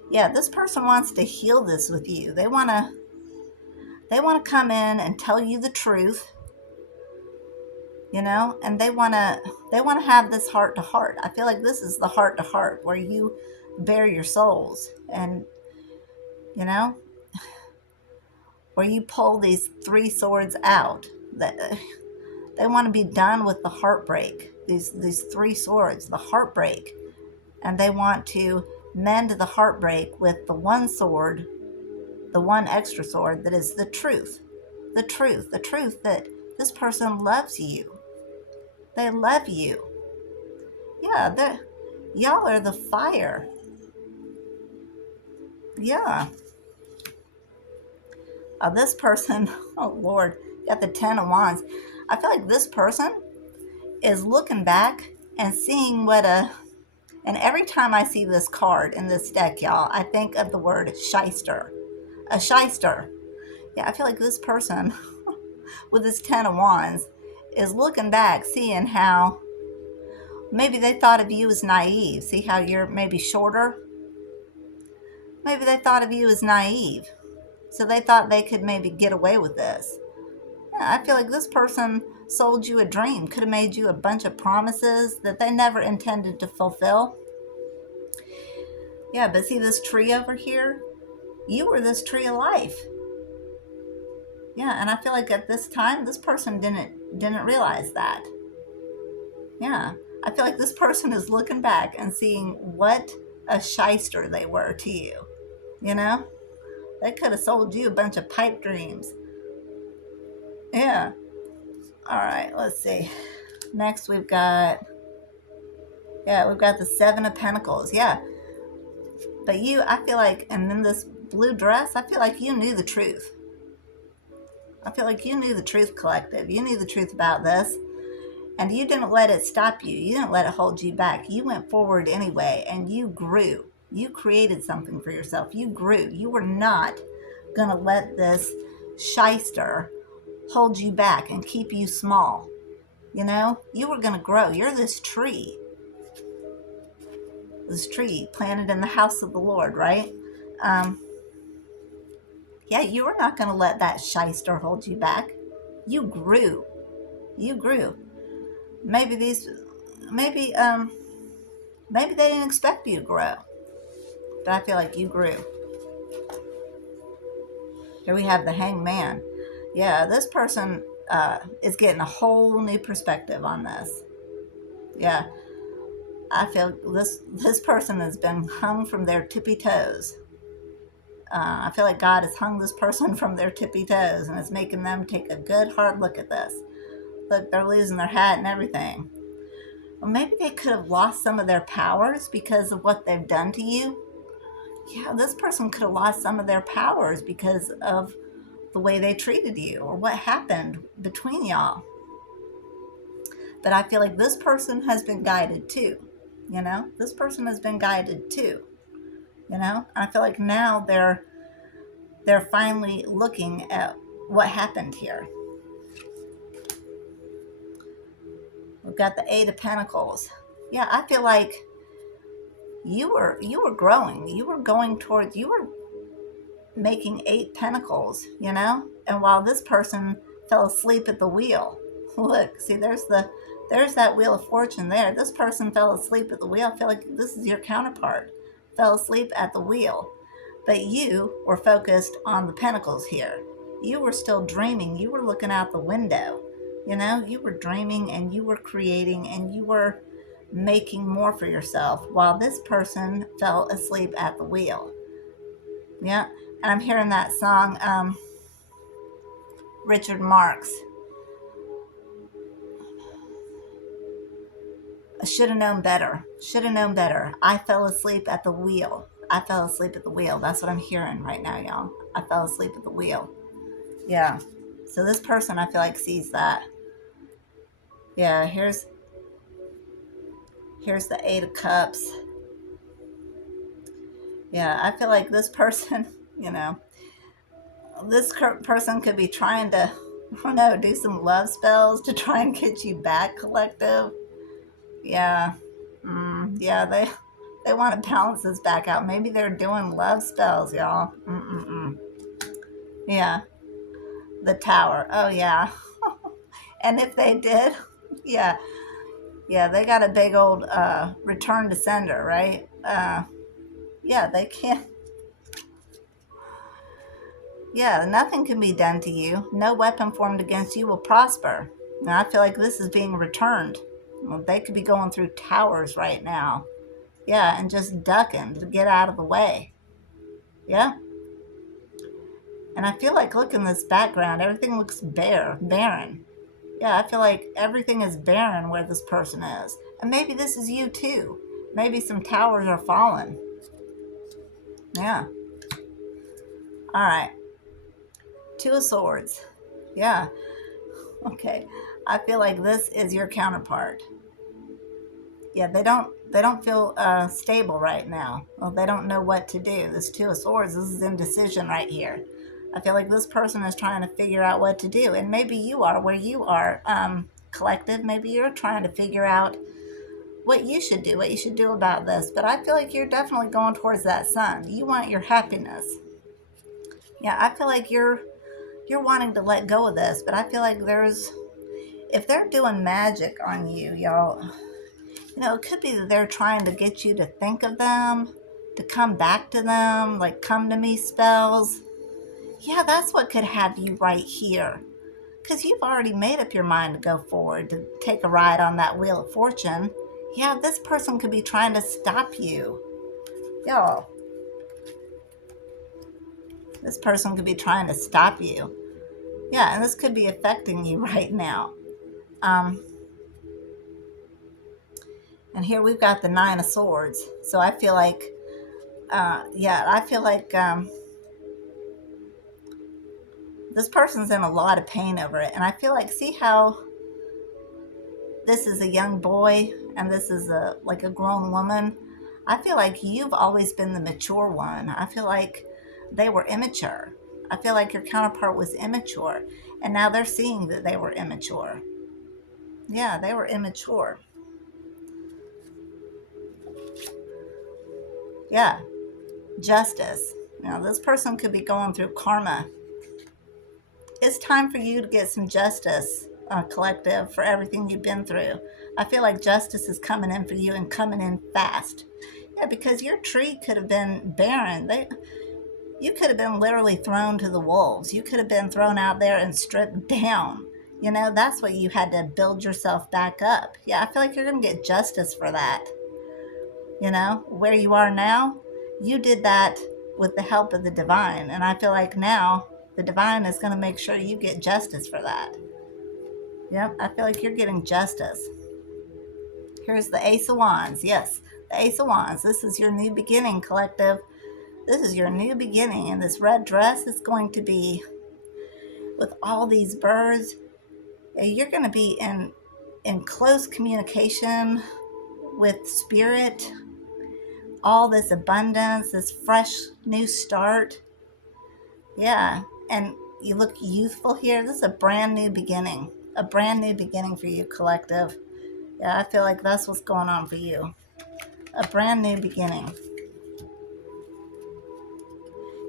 Yeah, this person wants to heal this with you. They want to come in and tell you the truth, you know, and they want to have this heart to heart. I feel like this is the heart to heart where you bare your souls, and you know, where you pull these three swords out. That they want to be done with the heartbreak. These three swords, the heartbreak, and they want to mend the heartbreak with the one sword, the one extra sword that is the truth. The truth that this person loves you. They love you. Yeah, y'all are the fire. Yeah. This person, oh Lord, got the Ten of Wands. I feel like this person is looking back and seeing and every time I see this card in this deck, y'all, I think of the word shyster. A shyster. Yeah, I feel like this person with this Ten of Wands is looking back, seeing how maybe they thought of you as naive. See how you're maybe shorter? Maybe they thought of you as naive. So they thought they could maybe get away with this. Yeah, I feel like this person sold you a dream, could have made you a bunch of promises that they never intended to fulfill. Yeah, but see this tree over here? You were this tree of life. Yeah, and I feel like at this time, this person didn't realize that. Yeah, I feel like this person is looking back and seeing what a shyster they were to you. You know? They could have sold you a bunch of pipe dreams. Yeah. All right, let's see. Next we've got the Seven of Pentacles. Yeah. But I feel like, and then this blue dress, I feel like you knew the truth. I feel like you knew the truth, collective. You knew the truth about this. And you didn't let it stop you. You didn't let it hold you back. You went forward anyway, and you grew. You created something for yourself. You grew. You were not going to let this shyster hold you back and keep you small. You know, you were going to grow. You're this tree planted in the house of the Lord, right? Yeah, you were not going to let that shyster hold you back. You grew. You grew. Maybe they didn't expect you to grow, but I feel like you grew. Here we have the Hanged Man. Yeah, this person is getting a whole new perspective on this. Yeah, I feel this person has been hung from their tippy toes. I feel like God has hung this person from their tippy toes and is making them take a good hard look at this. Look, they're losing their hat and everything. Or maybe they could have lost some of their powers because of what they've done to you. Yeah, this person could have lost some of their powers because of the way they treated you or what happened between y'all. But I feel like this person has been guided too. This person has been guided too. And I feel like now they're finally looking at what happened here. We've got the Eight of Pentacles. Yeah, I feel like you were growing. You were making 8 pentacles, And while this person fell asleep at the wheel. Look, see, there's that Wheel of Fortune there. This person fell asleep at the wheel. I feel like this is your counterpart. Fell asleep at the wheel. But you were focused on the pentacles here. You were still dreaming. You were looking out the window. You were dreaming and you were creating and you were making more for yourself while this person fell asleep at the wheel. Yeah. And I'm hearing that song, Richard Marx. I should have known better. Should have known better. I fell asleep at the wheel. I fell asleep at the wheel. That's what I'm hearing right now, y'all. I fell asleep at the wheel. Yeah. So this person, I feel like, sees that. Yeah, here's the Eight of Cups. Yeah, I feel like this person, this person could be trying to, I don't know, do some love spells to try and get you back, collective. Yeah. Yeah, they want to balance this back out. Maybe they're doing love spells, y'all. Yeah. The Tower. Oh, yeah. And if they did, yeah, they got a big old return to sender, right? Yeah, they can't. Yeah, nothing can be done to you. No weapon formed against you will prosper. Now, I feel like this is being returned. Well, they could be going through towers right now. Yeah, and just ducking to get out of the way. Yeah. And I feel like, look in this background, everything looks barren. Yeah, I feel like everything is barren where this person is. And maybe this is you too. Maybe some towers are falling. Yeah. All right. Two of Swords. Yeah. Okay. I feel like this is your counterpart. Yeah, they don't feel stable right now. Well, they don't know what to do. This Two of Swords, this is indecision right here. I feel like this person is trying to figure out what to do. And maybe you are where you are, collective. Maybe you're trying to figure out what you should do about this. But I feel like you're definitely going towards that Sun. You want your happiness. Yeah, I feel like you're wanting to let go of this. But I feel like if they're doing magic on you, y'all, it could be that they're trying to get you to think of them, to come back to them, like come to me spells. Yeah, that's what could have you right here. Because you've already made up your mind to go forward, to take a ride on that Wheel of Fortune. Yeah, this person could be trying to stop you. Y'all. This person could be trying to stop you. Yeah, and this could be affecting you right now. And here we've got the Nine of Swords. So I feel like, this person's in a lot of pain over it. And I feel like, see how this is a young boy and this is a grown woman? I feel like you've always been the mature one. I feel like they were immature. I feel like your counterpart was immature. And now they're seeing that they were immature. Yeah, they were immature. Yeah, justice. Now, this person could be going through karma. It's time for you to get some justice, collective, for everything you've been through. I feel like justice is coming in for you and coming in fast. Yeah, because your tree could have been barren. You could have been literally thrown to the wolves. You could have been thrown out there and stripped down. That's what you had to build yourself back up. Yeah, I feel like you're going to get justice for that. Where you are now, you did that with the help of the divine. And I feel like now the divine is going to make sure you get justice for that. Yep, I feel like you're getting justice. Here's the Ace of Wands. Yes, the Ace of Wands. This is your new beginning, collective. This is your new beginning. And this red dress is going to be with all these birds. You're going to be in close communication with spirit, all this abundance, this fresh new start. Yeah, and you look youthful here. This is a brand new beginning, a brand new beginning for you, collective. Yeah, I feel like that's what's going on for you. A brand new beginning.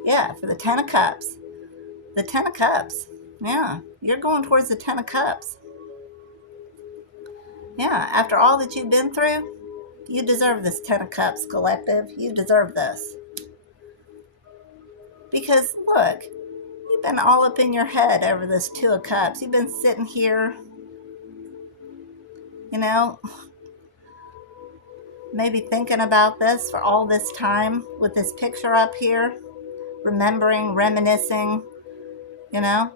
Yeah, for the Ten of Cups. The Ten of Cups. Yeah, you're going towards the Ten of Cups. Yeah, after all that you've been through, you deserve this Ten of Cups, collective. You deserve this. Because, look, you've been all up in your head over this Two of Cups. You've been sitting here, you know, maybe thinking about this for all this time with this picture up here, remembering, reminiscing, you know.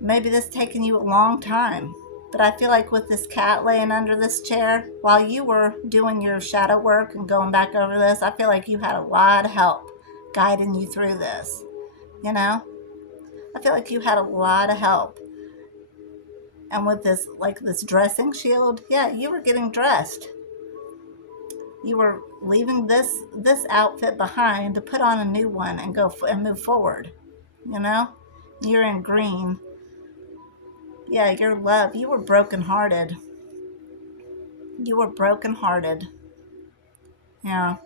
Maybe this taken you a long time. But I feel like with this cat laying under this chair, while you were doing your shadow work and going back over this, I feel like you had a lot of help guiding you through this, you know? I feel like you had a lot of help. And with this, like this dressing shield, yeah, you were getting dressed. You were leaving this outfit behind to put on a new one and go and move forward, you know? You're in green. Yeah, your love, you were brokenhearted. You were brokenhearted. Yeah.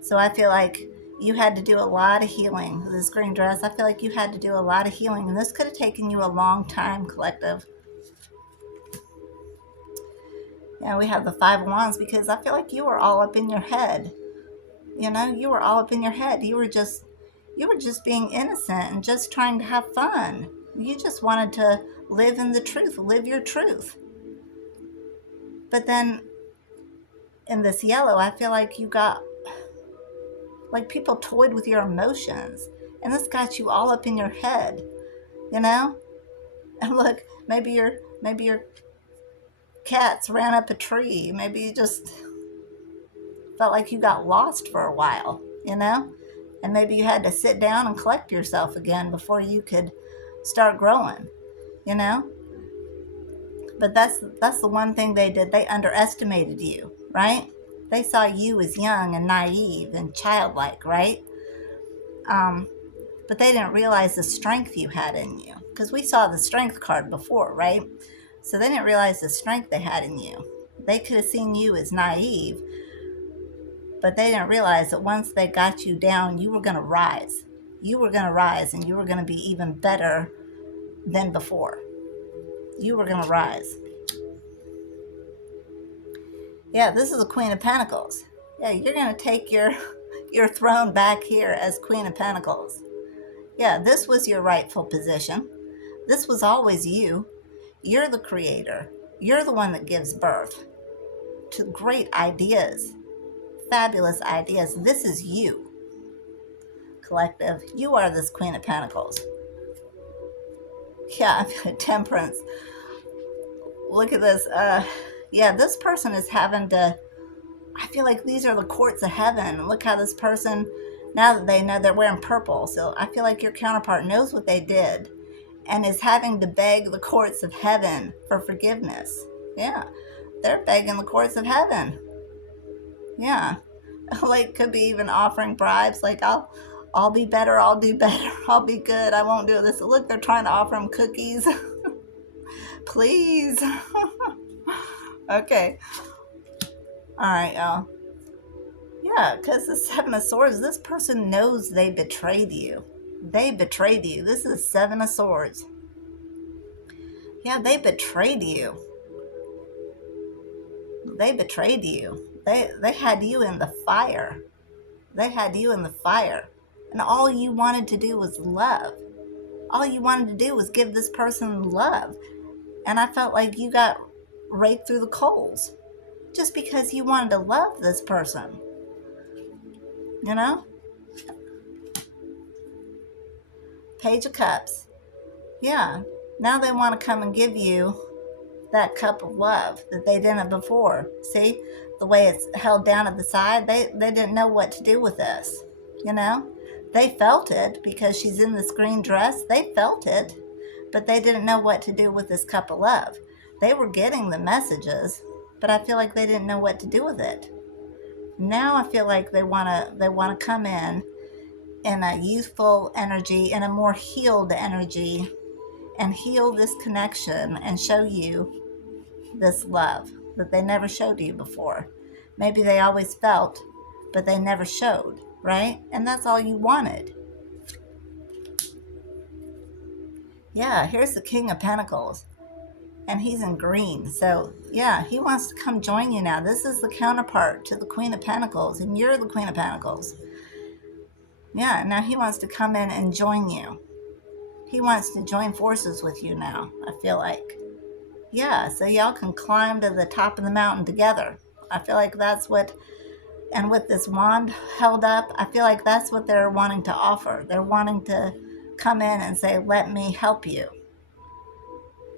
So I feel like you had to do a lot of healing. This green dress, I feel like you had to do a lot of healing. And this could have taken you a long time, collective. Yeah, we have the Five of Wands because I feel like you were all up in your head. You know, you were all up in your head. You were just being innocent and just trying to have fun. You just wanted to live in the truth, live your truth. But then in this yellow, I feel like you got, like people toyed with your emotions. And this got you all up in your head, you know? And look, maybe your cats ran up a tree. Maybe you just felt like you got lost for a while, you know? And maybe you had to sit down and collect yourself again before you could start growing, you know? But that's the one thing they did. They underestimated you, right? They saw you as young and naive and childlike, right? But they didn't realize the strength you had in you. Because we saw the strength card before, right? So they didn't realize the strength they had in you. They could have seen you as naive, but they didn't realize that once they got you down, you were going to rise. You were going to rise and you were going to be even better than before. You were going to rise. Yeah, this is a Queen of Pentacles. Yeah, you're going to take your throne back here as Queen of Pentacles. Yeah, this was your rightful position. This was always you. You're the creator. You're the one that gives birth to great ideas, fabulous ideas. This is you, collective. You are this Queen of Pentacles. Yeah, Temperance. Look at this. Yeah, this person is having to, I feel like these are the courts of heaven. Look how this person, now that they know they're wearing purple, so I feel like your counterpart knows what they did and is having to beg the courts of heaven for forgiveness. Yeah, they're begging the courts of heaven. Yeah, like could be even offering bribes, like I'll be better, I'll do better, I'll be good, I won't do this. Look, they're trying to offer them cookies. Please. Okay. All right, y'all. Yeah, because the Seven of Swords, this person knows they betrayed you. They betrayed you. This is Seven of Swords. Yeah, they betrayed you. They betrayed you. They had you in the fire. They had you in the fire. And all you wanted to do was love. All you wanted to do was give this person love. And I felt like you got raked through the coals just because you wanted to love this person. You know? Page of Cups. Yeah. Now they want to come and give you that cup of love that they didn't before. See? The way it's held down at the side, they didn't know what to do with this. You know? They felt it because she's in this green dress. They felt it, but they didn't know what to do with this cup of love. They were getting the messages, but I feel like they didn't know what to do with it. Now I feel like they wanna come in a youthful energy, in a more healed energy, and heal this connection and show you this love that they never showed you before. Maybe they always felt, but they never showed, right? And that's all you wanted. Yeah, here's the King of Pentacles, and he's in green. So, yeah, he wants to come join you now. This is the counterpart to the Queen of Pentacles, and you're the Queen of Pentacles. Yeah, now he wants to come in and join you. He wants to join forces with you now, I feel like. Yeah, so y'all can climb to the top of the mountain together. I feel like that's what, and with this wand held up, I feel like that's what they're wanting to offer. They're wanting to come in and say, let me help you.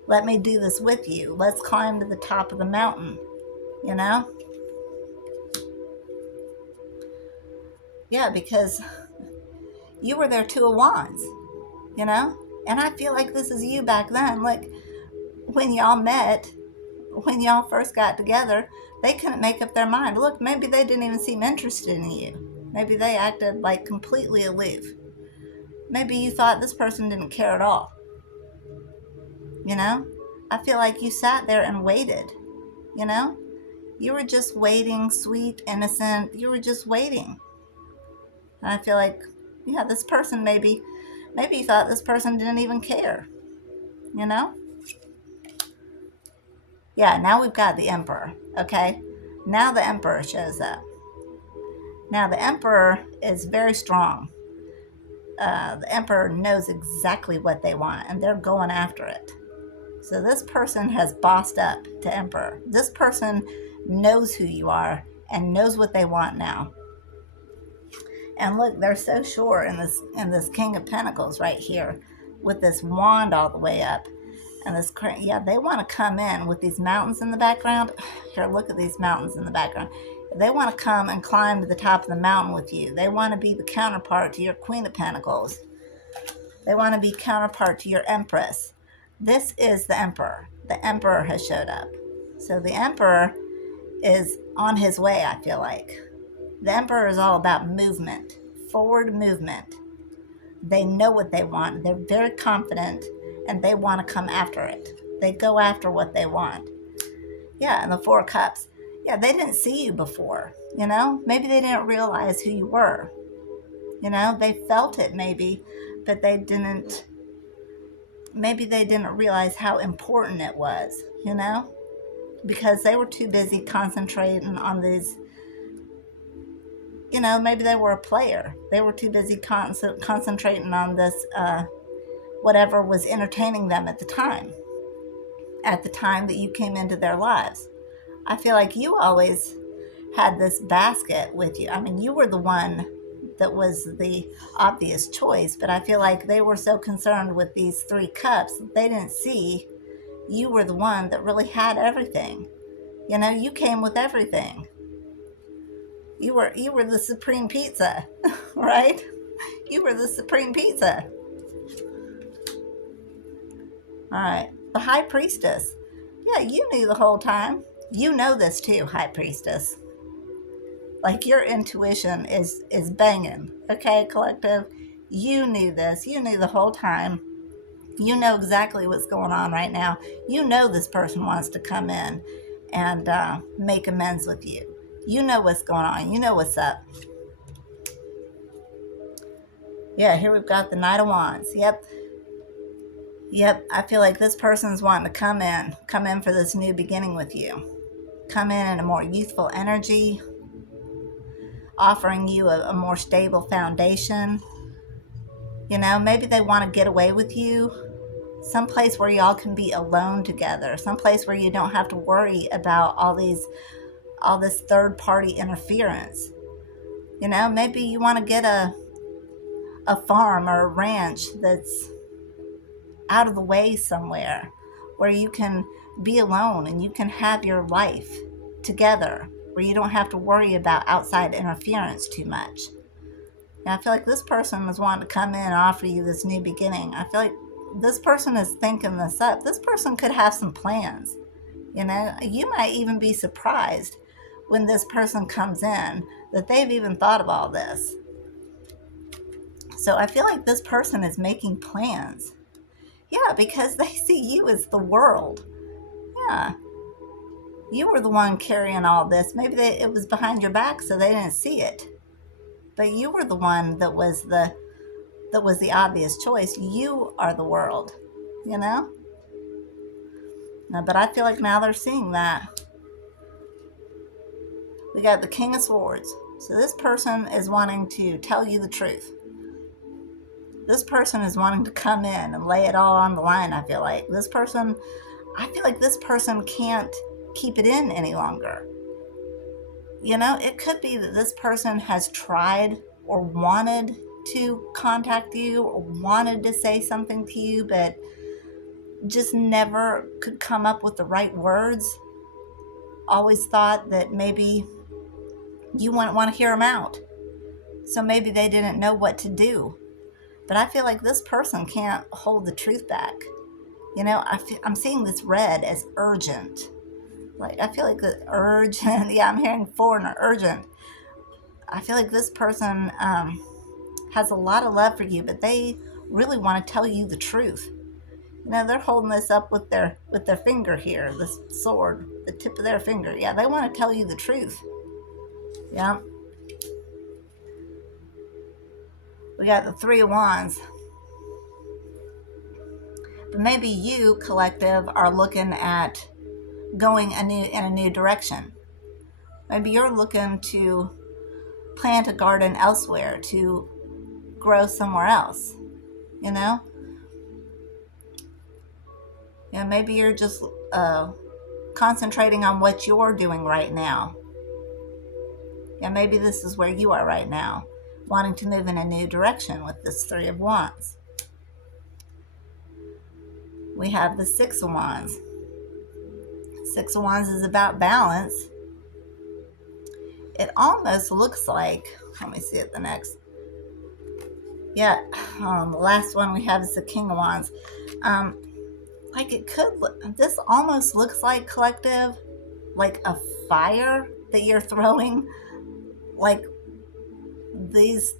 Let me do this with you. Let's climb to the top of the mountain, you know? Yeah, because you were their Two of Wands, you know? And I feel like this is you back then. Like when y'all met, when y'all first got together, they couldn't make up their mind. Look, maybe they didn't even seem interested in you. Maybe they acted like completely aloof. Maybe you thought this person didn't care at all. You know? I feel like you sat there and waited, you know? You were just waiting, sweet, innocent. You were just waiting. And I feel like, yeah, this person maybe you thought this person didn't even care, you know? Yeah, now we've got the Emperor, okay? Now the Emperor shows up. Now the Emperor is very strong. The Emperor knows exactly what they want, and they're going after it. So this person has bossed up to Emperor. This person knows who you are and knows what they want now. And look, they're so sure in this King of Pentacles right here, with this wand all the way up, and this yeah, they want to come in with these mountains in the background. Here, look at these mountains in the background. They want to come and climb to the top of the mountain with you. They want to be the counterpart to your Queen of Pentacles. They want to be counterpart to your Empress. This is the Emperor. The Emperor has showed up. So the Emperor is on his way, I feel like. The Emperor is all about movement, forward movement. They know what they want. They're very confident, and they want to come after it. They go after what they want. Yeah, and the Four of Cups. Yeah, they didn't see you before, you know? Maybe they didn't realize who you were. You know, they felt it maybe, but maybe they didn't realize how important it was, you know? Because they were too busy concentrating on these, you know, maybe they were a player. They were too busy concentrating on this, whatever was entertaining them at the time that you came into their lives. I feel like you always had this basket with you. I mean, you were the one that was the obvious choice, but I feel like they were so concerned with these three cups, they didn't see you were the one that really had everything. You know, you came with everything. You were the supreme pizza, right? You were the supreme pizza. All right. The High Priestess. Yeah, you knew the whole time. You know this too, High Priestess. Like your intuition is banging. Okay, collective? You knew this. You knew the whole time. You know exactly what's going on right now. You know this person wants to come in and make amends with you. You know what's going on. You know what's up. Yeah, here we've got the Knight of Wands. Yep. I feel like this person's wanting to come in for this new beginning with you. Come in a more youthful energy, offering you a more stable foundation. You know, maybe they want to get away with you, someplace where y'all can be alone together, someplace where you don't have to worry about all this third party interference. You know, maybe you want to get a farm or a ranch that's out of the way somewhere where you can be alone and you can have your life together, where you don't have to worry about outside interference too much. And I feel like this person is wanting to come in and offer you this new beginning. I feel like this person is thinking this up. This person could have some plans. You know, you might even be surprised when this person comes in that they've even thought of all this. So I feel like this person is making plans. Yeah, because they see you as the world. Yeah, you were the one carrying all this. Maybe it was behind your back, so they didn't see it. But you were the one that was the obvious choice. You are the world, you know. But I feel like now they're seeing that. We got the King of Swords. So this person is wanting to tell you the truth. This person is wanting to come in and lay it all on the line. I feel like this person can't keep it in any longer. You know, it could be that this person has tried or wanted to contact you or wanted to say something to you, but just never could come up with the right words. Always thought that maybe you wouldn't want to hear them out. So maybe they didn't know what to do. But I feel like this person can't hold the truth back. You know, I'm seeing this red as urgent. Like, I feel like the urgent, yeah, I'm hearing foreigner, urgent. I feel like this person has a lot of love for you, but they really want to tell you the truth. You know, they're holding this up with their finger here, this sword, the tip of their finger. Yeah, they want to tell you the truth. Yeah. We got the Three of Wands. But maybe you, collective, are looking at going in a new direction. Maybe you're looking to plant a garden elsewhere, to grow somewhere else, you know? Yeah, maybe you're just concentrating on what you're doing right now. Yeah, maybe this is where you are right now, wanting to move in a new direction with this Three of Wands. We have the Six of Wands. Six of Wands is about balance. It almost looks like, let me see it the next. Yeah, the last one we have is the King of Wands. Like it could look, this almost looks like, collective, like a fire that you're throwing, like these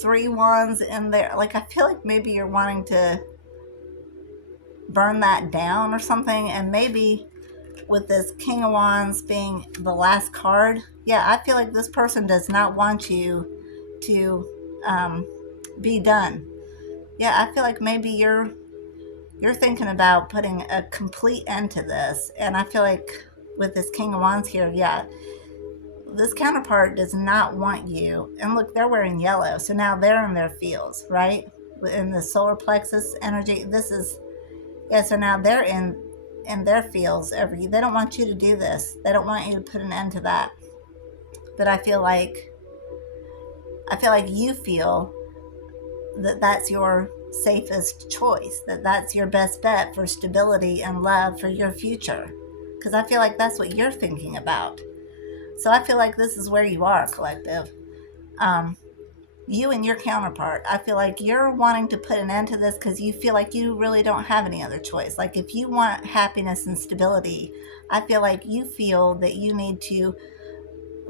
three wands in there. Like, I feel like maybe you're wanting to burn that down or something. And maybe with this King of Wands being the last card, yeah, I feel like this person does not want you to be done. Yeah, I feel like maybe you're thinking about putting a complete end to this. And I feel like with this King of Wands here, yeah, this counterpart does not want you. And look, they're wearing yellow. So now they're in their fields, right? In the solar plexus energy. This is, yeah, so now they're in their fields. They don't want you to do this. They don't want you to put an end to that. But I feel like you feel that that's your safest choice, that that's your best bet for stability and love for your future. Because I feel like that's what you're thinking about. So I feel like this is where you are, collective. You and your counterpart, I feel like you're wanting to put an end to this because you feel like you really don't have any other choice. Like, if you want happiness and stability, I feel like you feel that you need to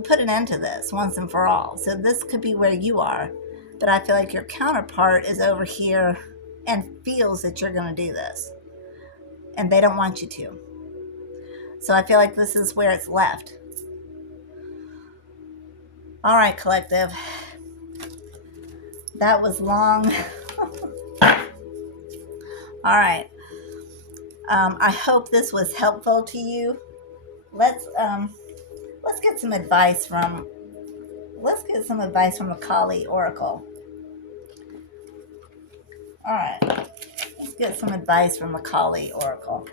put an end to this once and for all. So this could be where you are. But I feel like your counterpart is over here and feels that you're going to do this. And they don't want you to. So I feel like this is where it's left. All right, collective. That was long. All right. I hope this was helpful to you. Let's get some advice from the Kali Oracle. All right. Let's get some advice from the Kali Oracle.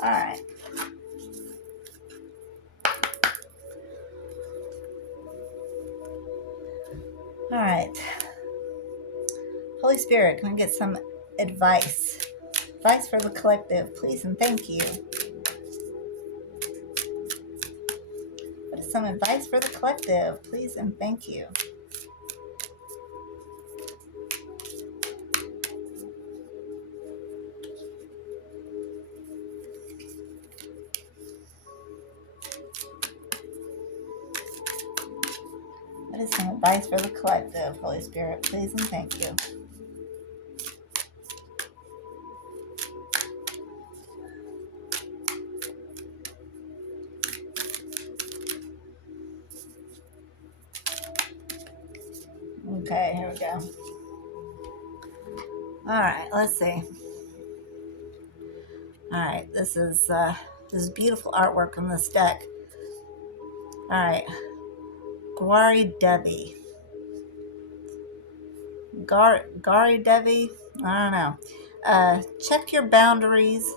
All right. All right. Holy Spirit, can I get some advice? Advice for the collective, please and thank you. What is some advice for the collective, please and thank you. What is some advice for the collective, Holy Spirit, please and thank you. Okay, here we go. All right, let's see. All right, this is beautiful artwork in this deck. All right, Gari Devi. Gari Devi? I don't know. Check your boundaries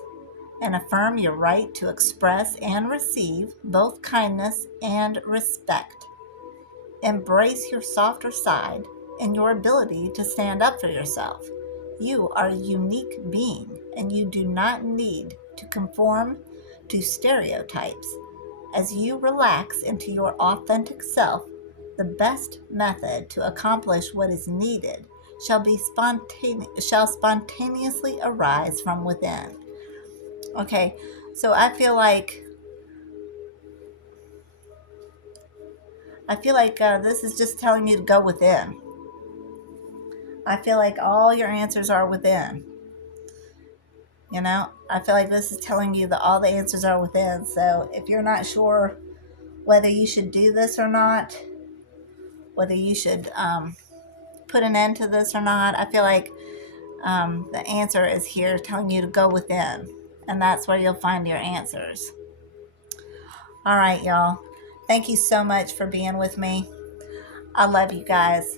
and affirm your right to express and receive both kindness and respect. Embrace your softer side and your ability to stand up for yourself. You are a unique being, and you do not need to conform to stereotypes. As you relax into your authentic self, the best method to accomplish what is needed shall spontaneously arise from within. Okay, so I feel like this is just telling you to go within. I feel like all your answers are within. You know, I feel like this is telling you that all the answers are within. So if you're not sure whether you should do this or not, whether you should put an end to this or not, I feel like the answer is here telling you to go within. And that's where you'll find your answers. All right, y'all. Thank you so much for being with me. I love you guys.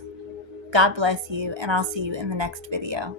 God bless you, and I'll see you in the next video.